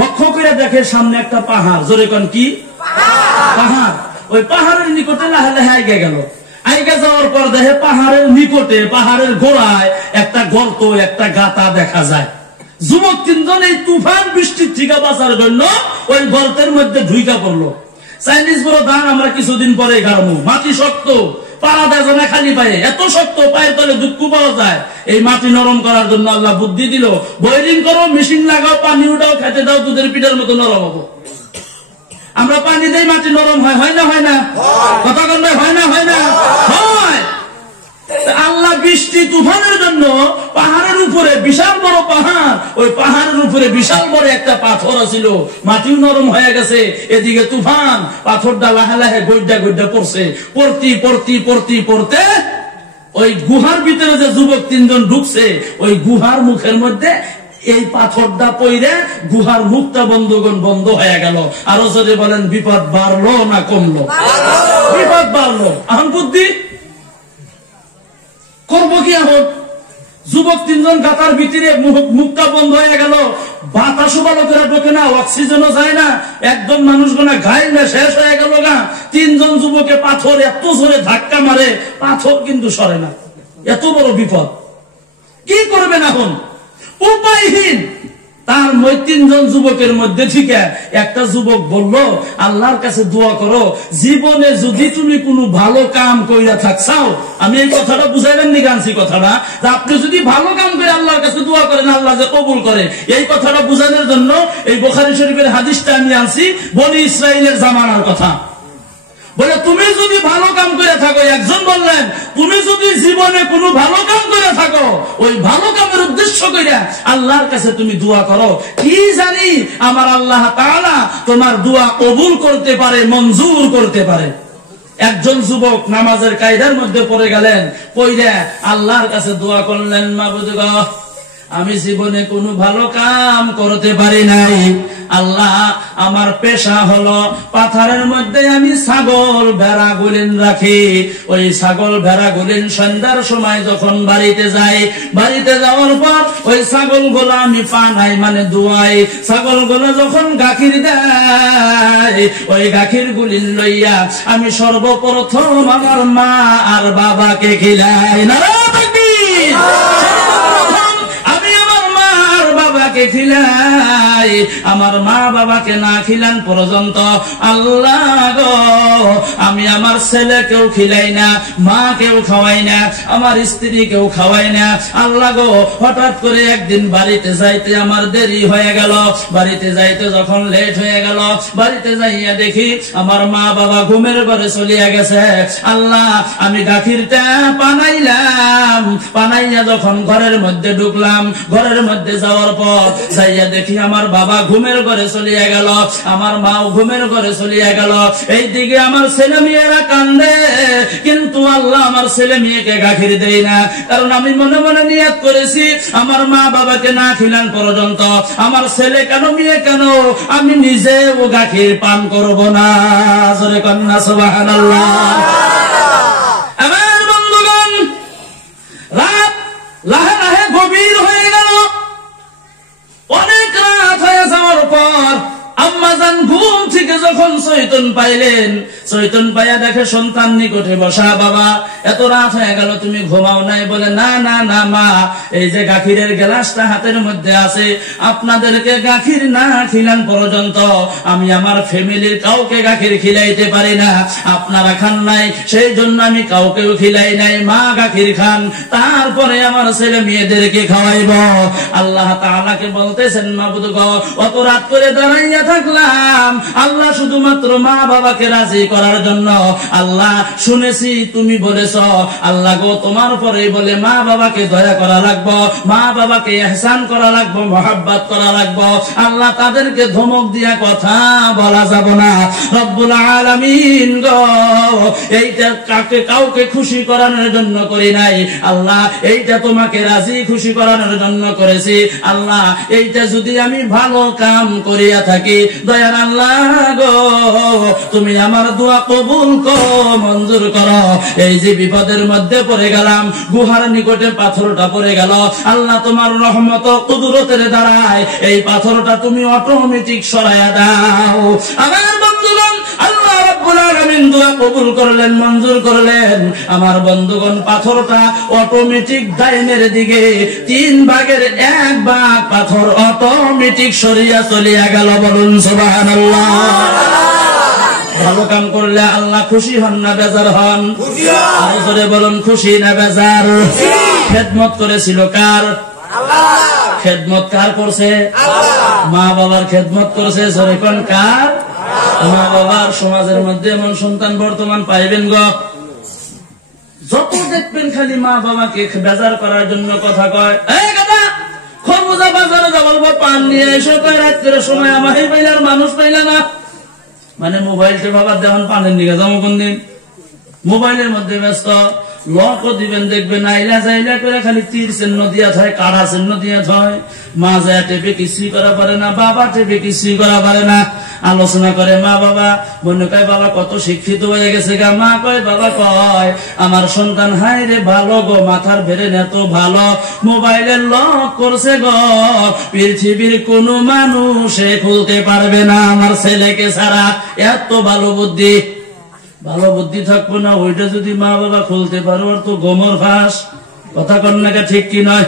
লক্ষ্য করে দেখে সামনে একটা পাহাড়। জোরে কোন কি? পাহাড়। ওই পাহাড়ের নিকটে লাহে লাহে আইগে গেল। আইগে যাওয়ার পর দেখে পাহাড়ের নিকটে, পাহাড়ের গোড়ায় একটা গর্ত, একটা গাতা দেখা যায়। যুবক 3 জন এই তুফান বৃষ্টির থেকে বাঁচার জন্য ওই গর্তের মধ্যে ঢুইকা পড়লো। চাইনিজ বড় ধান আমরা কিছুদিন পরে গাড়বো, মাটি শক্ত, পাড়া দেয় না খালি পায়ে, এত শক্ত, পায়ের তলে দুঃখ পাওয়া যায়। এই মাটি নরম করার জন্য আল্লাহ বুদ্ধি দিল, বয়রিং করো, মেশিন লাগাও, পানি উঠাও, খেতে দাও, দুধের পিঠার মতো নরম হবো। আমরা পানি দেই, মাটি নরম হয়, হয় না? হয় না? কথা বল, হয় না? হয় না? হয়। আল্লাহ বৃষ্টি তুফানের জন্য পাহাড়ের উপরে, বিশাল বড় পাহাড়, ওই পাহাড়ের উপরে বিশাল বড় একটা পাথর ছিল, মাটিও নরম হয়ে গেছে। এদিকে তুফান, পাথরটা লাহে লাহে গড্ডা গড্ডা পড়ছে। পড়তে ওই গুহার ভিতরে যে যুবক 3 জন ঢুকছে, ওই গুহার মুখের মধ্যে এই পাথরটা পইরে গুহার মুখটা বন্ধ হয়ে গেল। আরো যদি বলেন, বিপদ বাড়লো না কমলো? বিপদ বাড়লো। এখন বুদ্ধি করবো কি? এখন যুবক 3 জন গাতার ভিতরে, মুখটা বন্ধ হয়ে গেল, বাতাসও ভালো করে ঢোকে না, অক্সিজেনও যায় না, একদম মানুষগুলা ঘাইল না, শেষ হয়ে গেল গা। 3 জন যুবকে পাথর এত জোরে ধাক্কা মারে, পাথর কিন্তু সরে না। এত বড় বিপদ, কি করবেন এখন? উপায়হীন। তার 3 জন যুবকের মধ্যে থেকে একটা যুবক বলল, আল্লাহর কাছে দোয়া করো, জীবনে যদি তুমি কোনো ভালো কাম কইরা থাকছাও। আমি এই কথাটা বুঝাইবেন নি গানছি কথাটা, আপনি যদি ভালো কাম করে আল্লাহর কাছে দোয়া করেন, আল্লাহ যে কবুল করে, এই কথাটা বুঝানোর জন্য এই বুখারী শরীফের হাদিসটা আমি আনছি, বনি ইসরাইলের জামানার কথা। বলে, তুমি যদি ভালো কাম করে থাকো, একজন বললেন, তুমি যদি জীবনে কোনো ভালো কাম করে থাকো, ওই ভালো কামের উদ্দেশ্য করে আল্লাহর কাছে তুমি দোয়া করো, কি জানি আমার আল্লাহ তাআলা তোমার দোয়া কবুল করতে পারে, মঞ্জুর করতে পারে। একজন যুবক নামাজের কায়দার মধ্যে পড়ে গেলেন, পড়ে আল্লাহর কাছে দোয়া করলেন, মাবুদ গো, আমি জীবনে কোনো ভালো কাম করতে পারি নাই। আল্লাহ, আমার পেশা হলো পাথরের মধ্যে আমি ছাগল ভেড়া গুলিন রাখি। ওই ছাগল ভেড়া গুলিন সন্ধ্যার সময় যখন বাড়িতে যাই, বাড়িতে যাওয়ার পর ওই ছাগল গুলো আমি পানাই, মানে দুয়াই। ছাগল গুলো যখন গাখীর দেয়, ওই গাখীর গুলিন লইয়া আমি সর্বপ্রথম আমার মা আর বাবাকে খিলাই। না খিলাই, আমার মা বাবাকে না খিলান পর্যন্ত আল্লাহ গো, আমি আমার ছেলেকেও খিলাই না, মাকেও খাওয়াই না, আমার স্ত্রীকেও খাওয়াই না। আল্লাহ গো, হঠাৎ করে একদিন বাড়িতে যাইতে আমার দেরি হয়ে গেল। বাড়িতে যাইতে যখন লেট হয়ে গেল, বাড়িতে যাইয়া দেখি আমার মা বাবা ঘুমের ঘরে চলিয়া গেছে। আল্লাহ, আমি গাখীরটা পানাইলাম, পানাইয়া যখন ঘরের মধ্যে ঢুকলাম, ঘরের মধ্যে যাওয়ার পর যাইয়া দেখি আমার বাবা ঘুমের ঘরে চলিয়া গেল, আমার মাও ঘুমের ঘরে চলিয়া গেল। এইদিকে আমার ছেলে মেয়েরা কান্দে, কিন্তু আল্লাহ আমার ছেলে মেয়েকে গাখির দেই না, কারণ আমি মনে মনে নিয়ত করেছি আমার মা বাবাকে না খিলান পর্যন্ত আমার ছেলে কেন মেয়ে কেন আমি নিজেও গাখির পান করব না। জোরে কন্যা সুবহানাল্লাহ। আমার বন্ধুগণ, রাত লাহে লাহে গভীর হয়ে গেল। অনেক রাত হয়ে যাওয়ার পর আম্মাজান ঘুম থেকে যখন চৈতন পাইলেন, চৈতন পাইয়া দেখে সন্তান নিকটে বসা। বাবা এত রাত হয়ে গেল তুমি ঘুমাও নাই? বলে না না না মা, এই যে গাখিরের গ্লাসটা হাতের মধ্যে আছে, আপনাদেরকে গাখির না খিলান পর্যন্ত আমি আমার ফ্যামিলির কাউকে গাখির খিলাইতে পারি না। আপনারা খান নাই, সেই জন্য আমি কাউকেও খিলাই নাই। মা গাখির খান, তারপরে আমার ছেলে মেয়েদেরকে খাওয়াইব। আল্লাহ তাআলাকে বলতেছেন মাবুদ গো, অত রাত করে দাঁড়াইয়া থাকলাম আল্লাহ শুধুমাত্র মা বাবাকে রাজি করার জন্য। আল্লাহ শুনেছি তুমি বলেছ আল্লাহ গো তোমার পরে বলে মা বাবাকে দয়া করা লাগবো, মা বাবাকে ইহসান করা লাগবো, মহব্বত করা লাগবো। আল্লাহ তাদেরকে ধমক দিয়া কথা বলা যাব না। রব্বুল আলামিন গো, এইটা কাউকে খুশি করানোর জন্য করি নাই আল্লাহ, এইটা তোমাকে রাজি খুশি করানোর জন্য করেছি। আল্লাহ এইটা যদি আমি ভালো কাম করিয়া থাকি, দয়ার আল্লাহ গো তুমি আমার দোয়া কবুল করো, মঞ্জুর করো। এই যে বিপদের মধ্যে পড়ে গেলাম, গুহার নিকটে পাথরটা পড়ে গেল, আল্লাহ তোমার রহমত কুদরতের দ্বারায় এই পাথরটা তুমি অটোমেটিক সরাইয়া দাও। আমার বন্ধুগণ, আল্লাহ রাব্বুল আলামিন দোয়া কবুল করলেন, মঞ্জুর করলেন। আমার বন্ধুগণ, পাথরটা অটোমেটিক ডাইনের দিকে 3 ভাগের 1 ভাগ পাথর অটোমেটিক সরিয়া চলিয়া গেল। বলুন সুবহানাল্লাহ। ভালো কাম করলে আল্লাহ খুশি হন না বেজার হন? আরে বলুন খুশি না বেজার? খেদমত করেছিল কার? খেদমত কার করছে? মা বাবার খেদমত করছে। জোরে কোন কার? মা বাবার। সমাজের মধ্যে এমন সন্তান বর্তমান পাইবেন গো, যত দেখবেন খালি মা বাবাকে বেজার করার জন্য কথা কয়। এই কথা খরবুজা বাজারে যাবো, পান নিয়ে এসে কয় রাত্রের সময় আমাকে পাইলে আর মানুষ পাইলে না। মানে মোবাইলটা বাবার দেখুন পানের নিকে যাবো কোন দিন, মোবাইলের মধ্যে ব্যস্ত। লকও দিবেন দেখবেন আইলা যাইলা করে খালি তীর চিহ্ন দিয়া হয়, কাড়া চিহ্ন দিয়া হয়। মা যায় টেপে কিছুই করা পারে না, বাবা টেপে কিছুই করা পারে না। আলোচনা করে মা বাবা, মনে কয় বাবা কত শিক্ষিত হয়ে গেছে গা। মা কয় বাবা কয় আমার সন্তান হাই রে ভালো গো, মাথার বেরেন এত ভালো, মোবাইলের লক করছে গো, পৃথিবীর কোন মানুষে খুলতে পারবে না আমার ছেলেকে ছাড়া। এত ভালো বুদ্ধি। ভালো বুদ্ধি থাকবো না, ওইটা যদি মা বাবা খুলতে পারো আর তো গোমর ফাঁস। কথা কন্যাকে ঠিক কি নয়?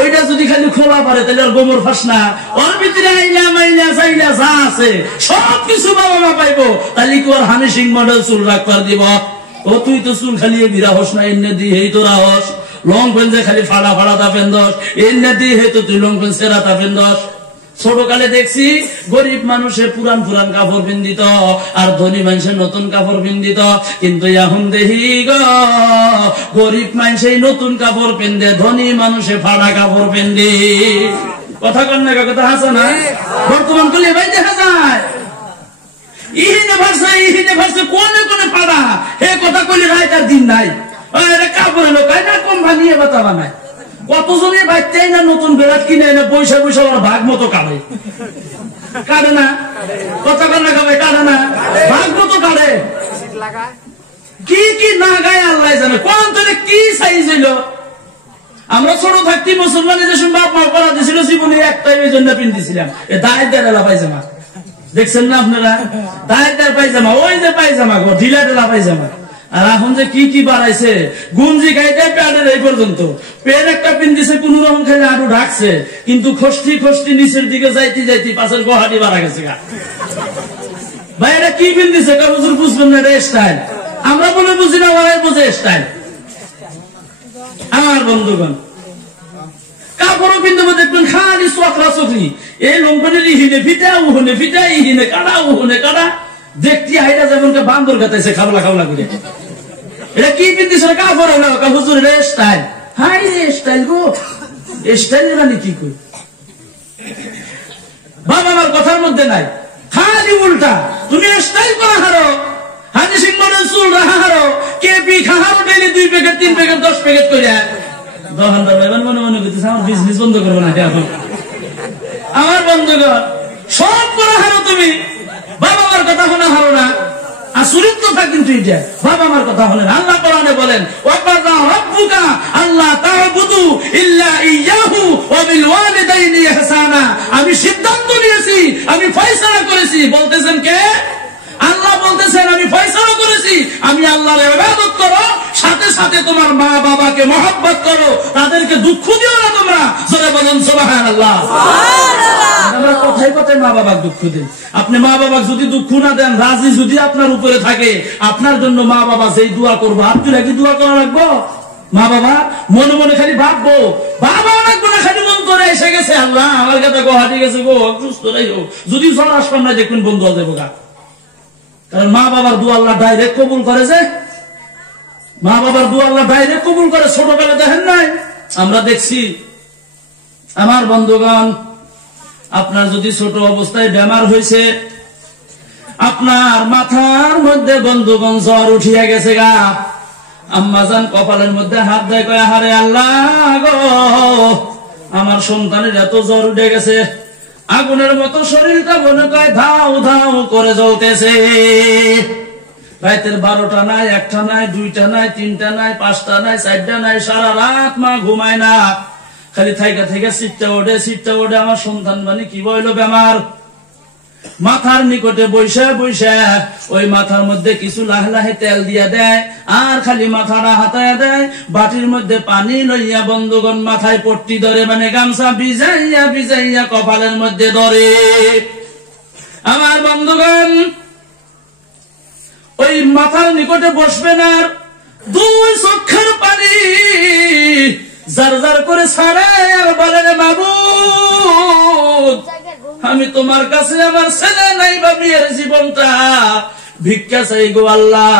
ওইটা যদি খালি খোলা পারে তাহলে আর গোমর ফাঁস না। ওর ভিতরে আইলা মাইলা চাইলা যা আছে সবকিছু বাবা মা পাইবো। তাহলে কি ওর হানি সিং মডেল চুল রাখবার দিব? ও তুই তো চুল খালি বিরা হস না, এনে দি হেই তোরা হস। লং পেন্সে খালি ফাড়া ফাড়া তাপেন দোষ, এনে দি হে তো তুই লং পেন সেরা তাপেন দোষ। ছোটকালে দেখছি গরিব মানুষে পুরান পুরান কাপড় পিন্দিত আর ধনী মানুষের নতুন কাপড় পিন্দিত, কিন্তু এখন দেখি গো গরিব মানুষে নতুন কাপড় পিন্দে, ধনী মানুষে ফাড়া কাপড় পিন্দি। কথা কন না, কথা হাসা না? বর্তমান করলে ভাই দেখা যায় ইহিনে ভাষা কোনে কোনে ফাড়া। হে কথা কইলে রায় তার দিন নাই। কাপড় এলো কাই না কোম্পানি বাতা বানায়। কতজনে বাচ্চাই না নতুন বেড়াত কিনে এনে পয়সা পয়সা ওর ভাগ মতো কাটে। কাটে না? কথা কান্না খাবে কাটে না? ভাগ মতো কাটে। কি কি না গায়ে আল্লাহ জানে। কোন তোরে কি সাইজ হইল? আমরা ছোট থাকতে মুসলমানের যে বাপ মা করা দিয়েছিল জীবনে একটাই ওই জন্য পিন্দিছিলাম, এ দায়ের এলা পায়জামা। দেখছেন না আপনারা? দায়ের পায়জামা, ওই যে পায়জামা গো ঢিলা ঢেলা পায়জামা। আর এখন যে কি কি বাড়াইছে, গুঞ্জি গাইতে প্যাডের এই পর্যন্ত পেন একটা পিন্দিছে কোন রকম খেলে আরো ঢাকছে, কিন্তু খষ্টি খষ্টি নিচের দিকে যাইতে যাইতে পাশের গোহাটি বাড়া গেছে গা। ভাই এটা কি পিন্দিছে কাবুজুর বুঝবেন না, এটা স্টাইল। আমরা বলে বুঝি না, ওরাই বুঝে স্টাইল। আমার বন্ধুগণ কাপড়ও কিন্তু দেখবেন খালি চকরা চকরি, এই লঙ্কনের ইহিনে ফিটা উহনে ফিটা, ইহিনে কাটা উহনে কাটা, দেখতে হাইটা যেমন বান্দর গাতাইছে খাবলা খাবলা করে। এটা কি পিন্দিছে কাপড় হলো হুজুর, এটা স্টাইল। হাই রে স্টাইল গো, স্টাইল মানে কি কই? বাবা মার কথার মধ্যে নাই, খালি উল্টা। তুমি স্টাইল করা হারো, হাজি সিং মডেল চুল রাখা হারো, কেপি খাহারো ডেইলি 2 প্যাকেট 3 প্যাকেট 10 প্যাকেট করে দোকানদার ভাই মনে মনে করতেছে আমার বিজনেস বন্ধ করবো না এখন। আমার বন্ধুগণ সব করা হারো তুমি, বাবা মার কথা শোনা হারো না। আর চরিত্রটা কিন্তু এটা, বাবা মার কথা হলেন। আল্লাহ কোরআনে বলেন ওয়াকাযা রাব্বুকা আল্লা তা'বুদু ইল্লা ইয়্যাহু ওয়া বিল ওয়ালিদাইনি ইহসানা। আমি সিদ্ধান্ত নিয়েছি, আমি ফয়সালা করেছি। বলতেছেন কে? আল্লাহ বলতেছেন আমি ফয়সালা করেছি, আমি আল্লাহর ইবাদত করো, সাথে সাথে তোমার মা বাবাকে মহব্বত করো, তাদেরকে দুঃখ দিও না তোমরা। জোরে বলেন সুবহানাল্লাহ। আমরা কোথায় কোথায় মা বাবা দুঃখ দিই। আপনি মা বাবা যদি দুঃখ না দেন, রাজি যদি আপনার উপরে থাকে, আপনার জন্য মা বাবা যেই দোয়া করবো, আপনি নাকি দোয়া করা লাগবো? মা বাবা মনে মনে খালি ভাববো, বাবা লাগবো না, খালি মন করে এসে গেছে আল্লাহ আমার কাছে গো হারিয়ে গেছে গো, সুস্থ নাই গো, যদি জ্বর আসবেন না দেখবেন বন্ধ হয়ে যাবো গা। কারণ মা বাবার দোয়া আল্লাহ ডাইরেক্ট কবুল করে। যে মা বাবার দোয়া আল্লাহ ডাইরেক্ট কবুল করে। ছোটবেলা দেখেন নাই, আমরা দেখছি। আমার বন্ধুগণ, আপনার যদি ছোট অবস্থায় বেমার হয়েছে, আপনার মাথার মধ্যে বন্ধুগণ জ্বর উঠিয়া গেছে গা, আম্মাজান কপালের মধ্যে হাত দেয়, কয় হারে আল্লাহ গো, আমার সন্তানের এত জ্বর উঠে গেছে, আগুনের মতো শরীরটা মনে কয় ধাউ ধাউ করে জ্বলতেছে। রাতের 12টা নাই, 1টা নাই, 2টা নাই, 3টা নাই, 5টা নাই, 4টা নাই, সারা রাত মা ঘুমায় না, খালি থাইকা থেকে সিটটা ওঠে। আমার সন্তান মানে কি বইল বেমার। মাথার নিকটে বৈশা ওই মাথার মধ্যে কিছু লাহে তেল দিয়া দেয়, আর খালি মাথাটা হাতায়া দেয়, বাটির মধ্যে পানি লইয়া বন্ধুগণ মাথায় পট্টি ধরে, মানে গামছা ভিজাইয়া কপালের মধ্যে ধরে। আমার বন্ধুগণ ওই মাথার নিকটে বসবেন, আর 2 চোখের পানি জার জার করে ছাড়ে, আর বলেন মাবুদ আমি তোমার কাছে আমার ছেলে নাই বা মেয়ের জীবনটা ভিক্ষা চাই গো আল্লাহ।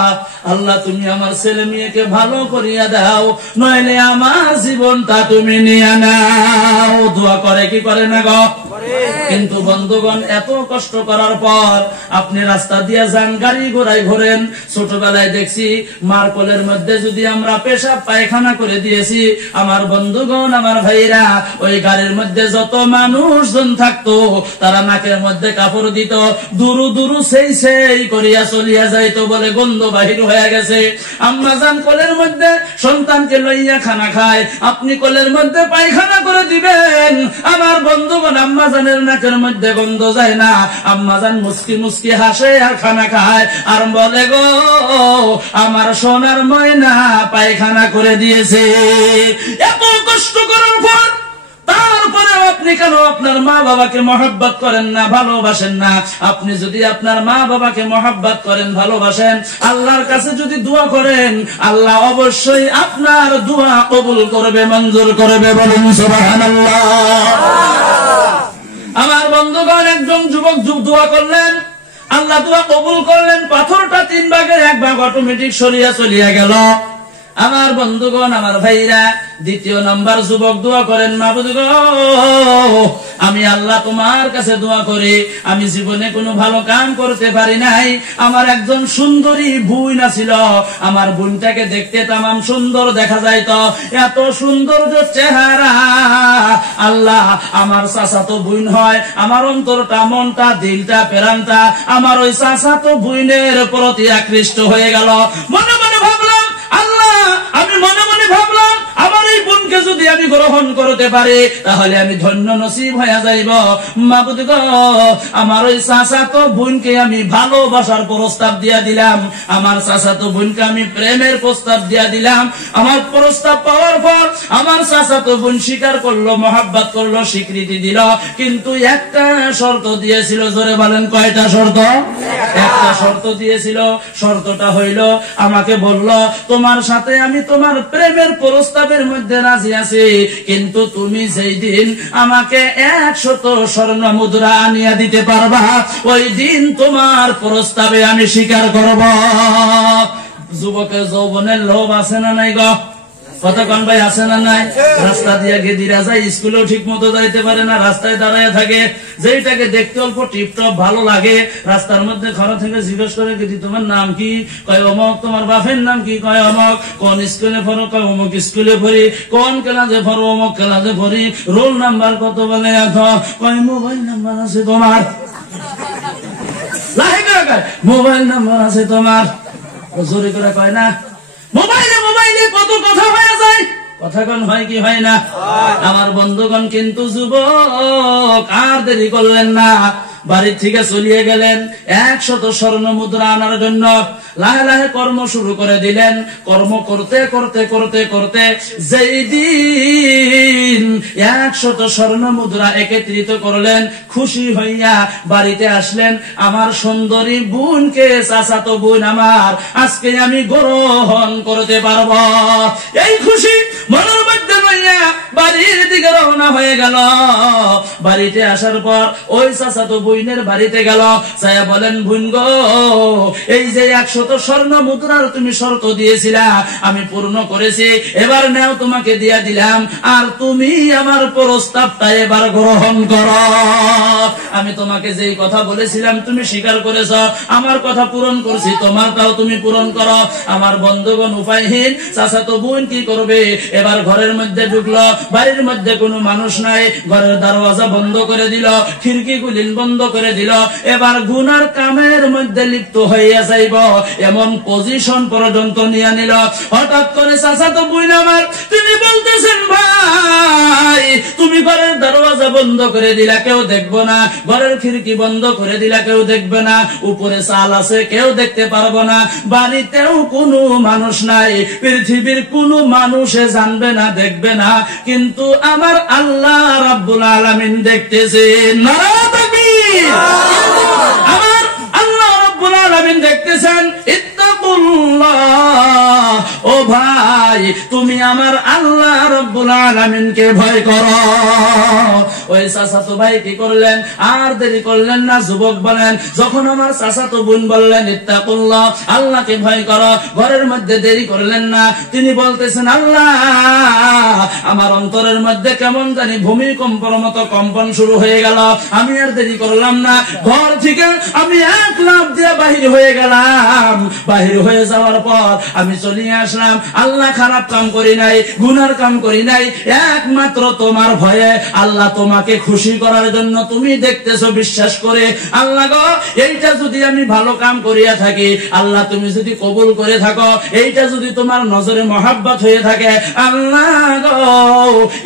আল্লাহ তুমি আমার ছেলে মেয়েকে ভালো করিয়া দাও, নইলে আমার জীবনটা তুমি নিয়ে নাও। দোয়া করে কি করে না গো? কিন্তু বন্ধুগণ এত কষ্ট করার পর আপনি রাস্তা দিয়ে যান, গাড়ি ঘোড়ায় ঘোরেন, ছোটবেলায় দেখছি মার কোলের মধ্যে যদি আমরা পেশাব পায়খানা করে দিয়েছি, আমার বন্ধুগণ আমার ভাইরা, ওই গাড়ির মধ্যে যত মানুষজন থাকতো তারা নাকের মধ্যে কাপড় দিত, দুরু দুরু সেই করিয়া চলিয়া যাইতো, বলে গন্ধ বাহির হয়ে গেছে। আম্মাজান কোলের মধ্যে সন্তানকে লইয়া খানা খায়, আপনি কোলের মধ্যে পায়খানা করে দিবেন, আমার বন্ধুগণ আম্মাজানের নাকের মধ্যে গন্ধ যায় না, আম্মাজান মুস্কি মুস্কি হাসে আর খানা খায়, আর বলে গো আমার সোনার ময়না পায়খানা করে দিয়েছে। এত কষ্ট করার পর তারপরে আপনি কেন আপনার মা বাবাকে মহব্বত করেন না, ভালোবাসেন না? আপনি যদি আপনার মা বাবাকে মহব্বত করেন, ভালোবাসেন, আল্লাহর কাছে যদি দোয়া করেন, আল্লাহ অবশ্যই আপনার দোয়া কবুল করবে, মঞ্জুর করবে। বলুন সুবহানাল্লাহ। আমার বন্ধুগণ একজন যুবক দোয়া করলেন, আল্লাহ দোয়া কবুল করলেন, পাথরটা 3 ভাগের 1 ভাগ অটোমেটিক সরিয়া চলিয়া গেল। আমার বন্ধুগণ আমার ভাইরা, 2য় নাম্বার যুবক দোয়া করেন, মাবুদ গো আমি আল্লাহ তোমার কাছে দোয়া করি, আমি জীবনে কোনো ভালো কাম করতে পারি নাই, আমার একজন সুন্দরী বোন ছিল, আমার বোনটাকে দেখতে তামাম সুন্দর দেখা যাইতো, এত সৌন্দর্য চেহারা, আল্লাহ আমার চাচাতো বোন হয়, আমার অন্তরটা মনটা দিলটা প্রাণটা আমার ওই চাচাতো বোনের প্রতি আকৃষ্ট হয়ে গেল। মনে মনে ভাবলাম আল্লাহ, আমি মনে মনে ভাবলাম আমার এই বোনকে যদি আমি গ্রহণ করতে পারি তাহলে আমি ধন্য নসিব হয়ে যাইব। মাবুদ গো আমার ওই চাচাতো বোনকে আমি ভালোবাসার প্রস্তাব দিয়া দিলাম, আমার চাচাতো বোনকে আমি প্রেমের প্রস্তাব দিয়া দিলাম। আমার প্রস্তাব পাওয়ার পর আমার চাচাতো বোন স্বীকার করলো, মহব্বত করলো, স্বীকৃতি দিল, কিন্তু একটা শর্ত দিয়েছিল। জোরে বলেন কয়টা শর্ত? একটা শর্ত দিয়েছিল। শর্তটা হইল, আমাকে বলল তোমার সাথে আমি তোমার প্রেমের প্রস্তাবের মধ্যে রাজি আছি, কিন্তু তুমি যেই দিন আমাকে 100 স্বর্ণ মুদ্রা আনিয়া দিতে পারবা, ওই দিন তোমার প্রস্তাবে আমি স্বীকার করব। যুবকের যৌবনের লোভ আছে না নাই গো? কথা কোন ভাই আছে না নাই? রাস্তা দিয়ে গেদিরা যায়, স্কুলেও ঠিক মতো যাইতে পারে না, রাস্তায় দাঁড়ায় থাকে। যেটাকে দেখতে অল্প টিপটপ ভালো লাগে, রাস্তার মধ্যে ঘর থেকে জিজ্ঞেস করে, গেদি তোমার নাম কি? কয় অমক। তোমার বাপের নাম কি? কয় অমক। কোন স্কুলে পড়ো? কয় অমুক স্কুলে পড়ি। কোন ক্লাসে পড়ো? অমুক ক্লাসে পড়ি। রোল নাম্বার কত? বলে এত। কয় মোবাইল নাম্বার আছে তোমার? মোবাইল নাম্বার আছে তোমার? জোরে করে কয় না, মোবাইলে মোবাইলে কত কথা হয়ে যায়। কথা কোন হয় কি হয় না? আমার বন্ধুগণ, কিন্তু যুবক আর দেরি করলেন না, বাড়ির থেকে চলিয়ে গেলেন 100 স্বর্ণ মুদ্রা আনার জন্য। লাহে লাহে কর্ম শুরু করে দিলেন। কর্ম করতে করতে করতে করতে যেই দিন 100 স্বর্ণ মুদ্রা একত্রিত করলেন, খুশি হইয়া বাড়িতে আসলেন। আমার সুন্দরী বোনকে, চাচাতো বোন আমার, আজকে আমি গ্রহণ করতে পারবো, এই খুশি মনের মধ্যে লইয়া বাড়ির দিকে রওনা হয়ে গেল। বাড়িতে আসার পর ওই চাচাতো বোনের বাড়িতে গেল। চায়া বলেন, বোন গো, এই যে 100 স্বর্ণ মুদ্রার তুমি শর্ত দিয়েছিলা, আমি পূর্ণ করেছি, এবার নাও তোমাকে দিয়া দিলাম, আর তুমি আমার প্রস্তাবটা এবার গ্রহণ করো। আমি তোমাকে যেই কথা বলেছিলাম তুমি স্বীকার করেছ, আমার কথা পূরণ করছি, তোমারটাও তুমি পূরণ করো। আমার বন্ধুগণ উপায়হীন, চাচাতো বোন কি করবে? এবার ঘরের মধ্যে ঢুকলো, বাড়ির মধ্যে কোনো মানুষ নাই, ঘরের দরওয়াজা বন্ধ করে দিল, খিড়কি গুলিন বন্ধ করে দিল। এবার গুনার কামের মধ্যে লিপ্ত হইয়া যাইব এমন পজিশন পর্যন্ত নিয়ে নিল। হঠাৎ করে চাচাতো বোন আমার, তিনি বলতেছেন, ভাই তুমি ঘরের দরওয়াজা বন্ধ করে দিলা, কেউ দেখবো না, ঘরের খিড়কি বন্ধ করে দিলা, কেউ দেখবে না, উপরে চাল আছে, কেউ দেখতে পারবো না, বাড়িতেও কোনো মানুষ নাই, পৃথিবীর কোনো মানুষে জানবে না, দেখবে না, কিন্তু আমার আল্লাহ রাব্বুল আলামিন দেখতেছেন। নারায়ে তাকবীর! আমার আল্লাহ রাব্বুল আলামিন দেখতেছেন। ইত্তাকুল্লাহ, ও ভাই তুমি আমার আল্লাহ রাব্বুল আলামিনকে ভয় করো। ওই চাচাতো ভাই কি করলেন? আর দেরি করলেন না। যুবক বলেন, যখন আমার চাচাতো বোন বললেন ইত্তাকুল্লাহ, আল্লাহকে ভয় করো, ঘরের মধ্যে দেরি করলেন না। তিনি বলতেছেন, আল্লাহ আমার অন্তরের মধ্যে কেমন জানি ভূমিকম্পের মতো কম্পন শুরু হয়ে গেল। আমি আর দেরি করলাম না, ঘর থেকে আমি এক লাফ দিয়ে বাহির হয়ে গেলাম। বাহির হয়ে যাওয়ার পর আমি চলিয়ে আসলাম। আল্লাহ খারাপ কাম করি নাই, গুনার কাম করি নাই, একমাত্র তোমার ভয়ে। আল্লাহ তোমাকে খুশি করার জন্য তুমি দেখতেছো বিশ্বাস করে। আল্লাহ গো, এইটা যদি আমি ভালো কাম করিয়া থাকি, আল্লাহ তুমি যদি কবুল করে থাকো, এইটা যদি তোমার নজরে মহাব্বত হয়ে থাকে, আল্লাহ গো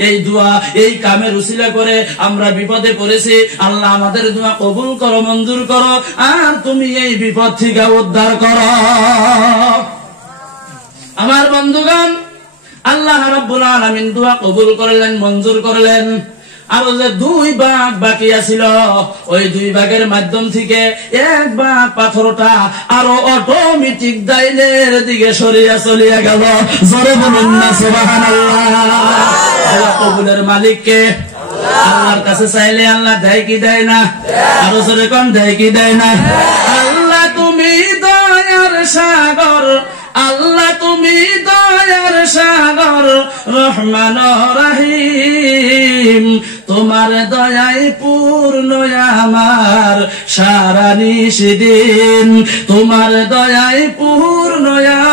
এই দোয়া, এই কামের উসিলা করে আমরা বিপদে পড়েছি, আল্লাহ আমাদের দোয়া কবুল করো, মঞ্জুর করো, আর তুমি এই বিপদ থেকে উদ্ধার করো। আমার বন্ধুগণ, আল্লাহ রাব্বুল আলামিন দোয়া কবুল করলেন, মঞ্জুর করলেন। আর যে 2 ভাগ বাকি আছিল, ওই 2 ভাগের মাধ্যম থেকে 1 ভাগ পাথরটা আরো অটোমেটিক দাইনের দিকে সরিয়া চলিয়া গেল। জোরে বলুন না সুবহানাল্লাহ। কবুলের মালিককে আল্লাহর কাছে চাইলে আল্লাহ দেয় কি দেয় না? আরো জোরে কোন, দেয় কি দেয় না? আল্লাহ তুমি দয়ার সাগর, আল্লাহ তুমি দয়ার সাগর, রহমান রহিম, তোমার দয়ায় পূর্ণ আমার সারা নিশিদিন, তোমার দয়ায় পূর্ণ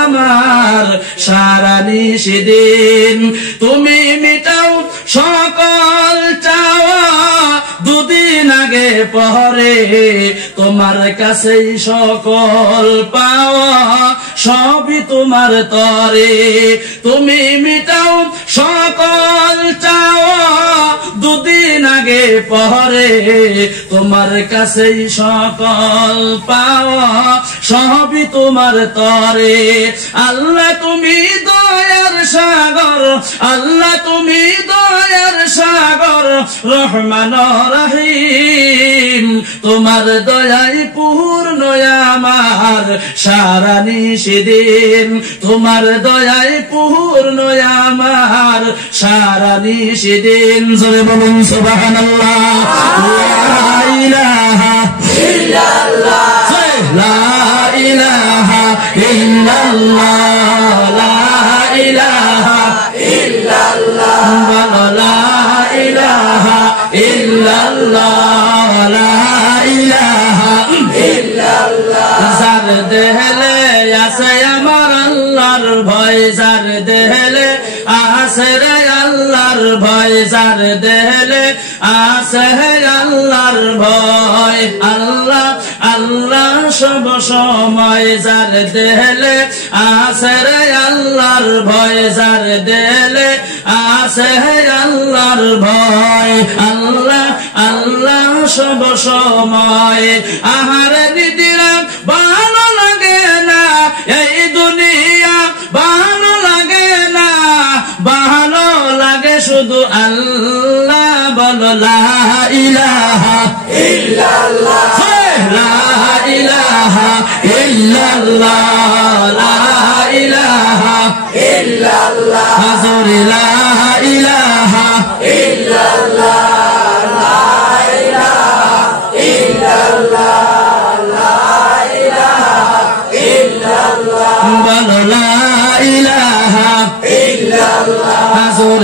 আমার সারা নিশিদিন। তুমি মিটাও সকল চাওয়া, 2 দিন আগে পরে তোমার কাছেই সকল পাওয়া, সবই তোমার তরে। তুমি মিটাও সকল চাওয়া, 2 দিন আগে পরে তোমার কাছেই সকল পাওয়া, সবই তোমার তরে। আল্লাহ তুমি দয়ার সাগর, আল্লাহ তুমি দয়ার সাগর, রহমান রহিম, তোমার দয়াই পূর্ণ আমার সারা নিশিদিন, তোমার দয়াই পূর্ণ আমার সারা নিশিদিন। জোরে বলুন সুবহানাল্লাহ। লা ইলাহা ইল্লাল্লাহ, লা ইলাহা ইল্লাল্লাহ, লা ইলাহা যার দেহলে আছে আমার আল্লাহর ভয়, যার দেহলে আছে রে আল্লাহর ভয়, যার দেহলে আছে আল্লাহর ভয়। আল্লাহ আল্লাহ সব সময়, যার দেহলে আছে রে আল্লাহর ভয়, যার দেহলে আছে আল্লাহর ভয়। আল্লাহ আল্লাহ সব সময়। আহারে দিদিরা ভালো লাগে না এই দুনিয়া, ভালো লাগে না, ভালো লাগে শুধু আল্লাহ। বলো লা ইলাহা ইল্লাল্লাহ, লা ইলাহা ইল্লাল্লাহ, লা ইলাহা ইল্লাল্লাহ, হাজুর লা ইলাহা ইল্লাল্লাহ, লা ইলাহা ইল্লাল্লাহ, লা ইলাহা ইল্লাল্লাহ। বলো লা ইলাহা ইল্লাল্লাহ, হাজুর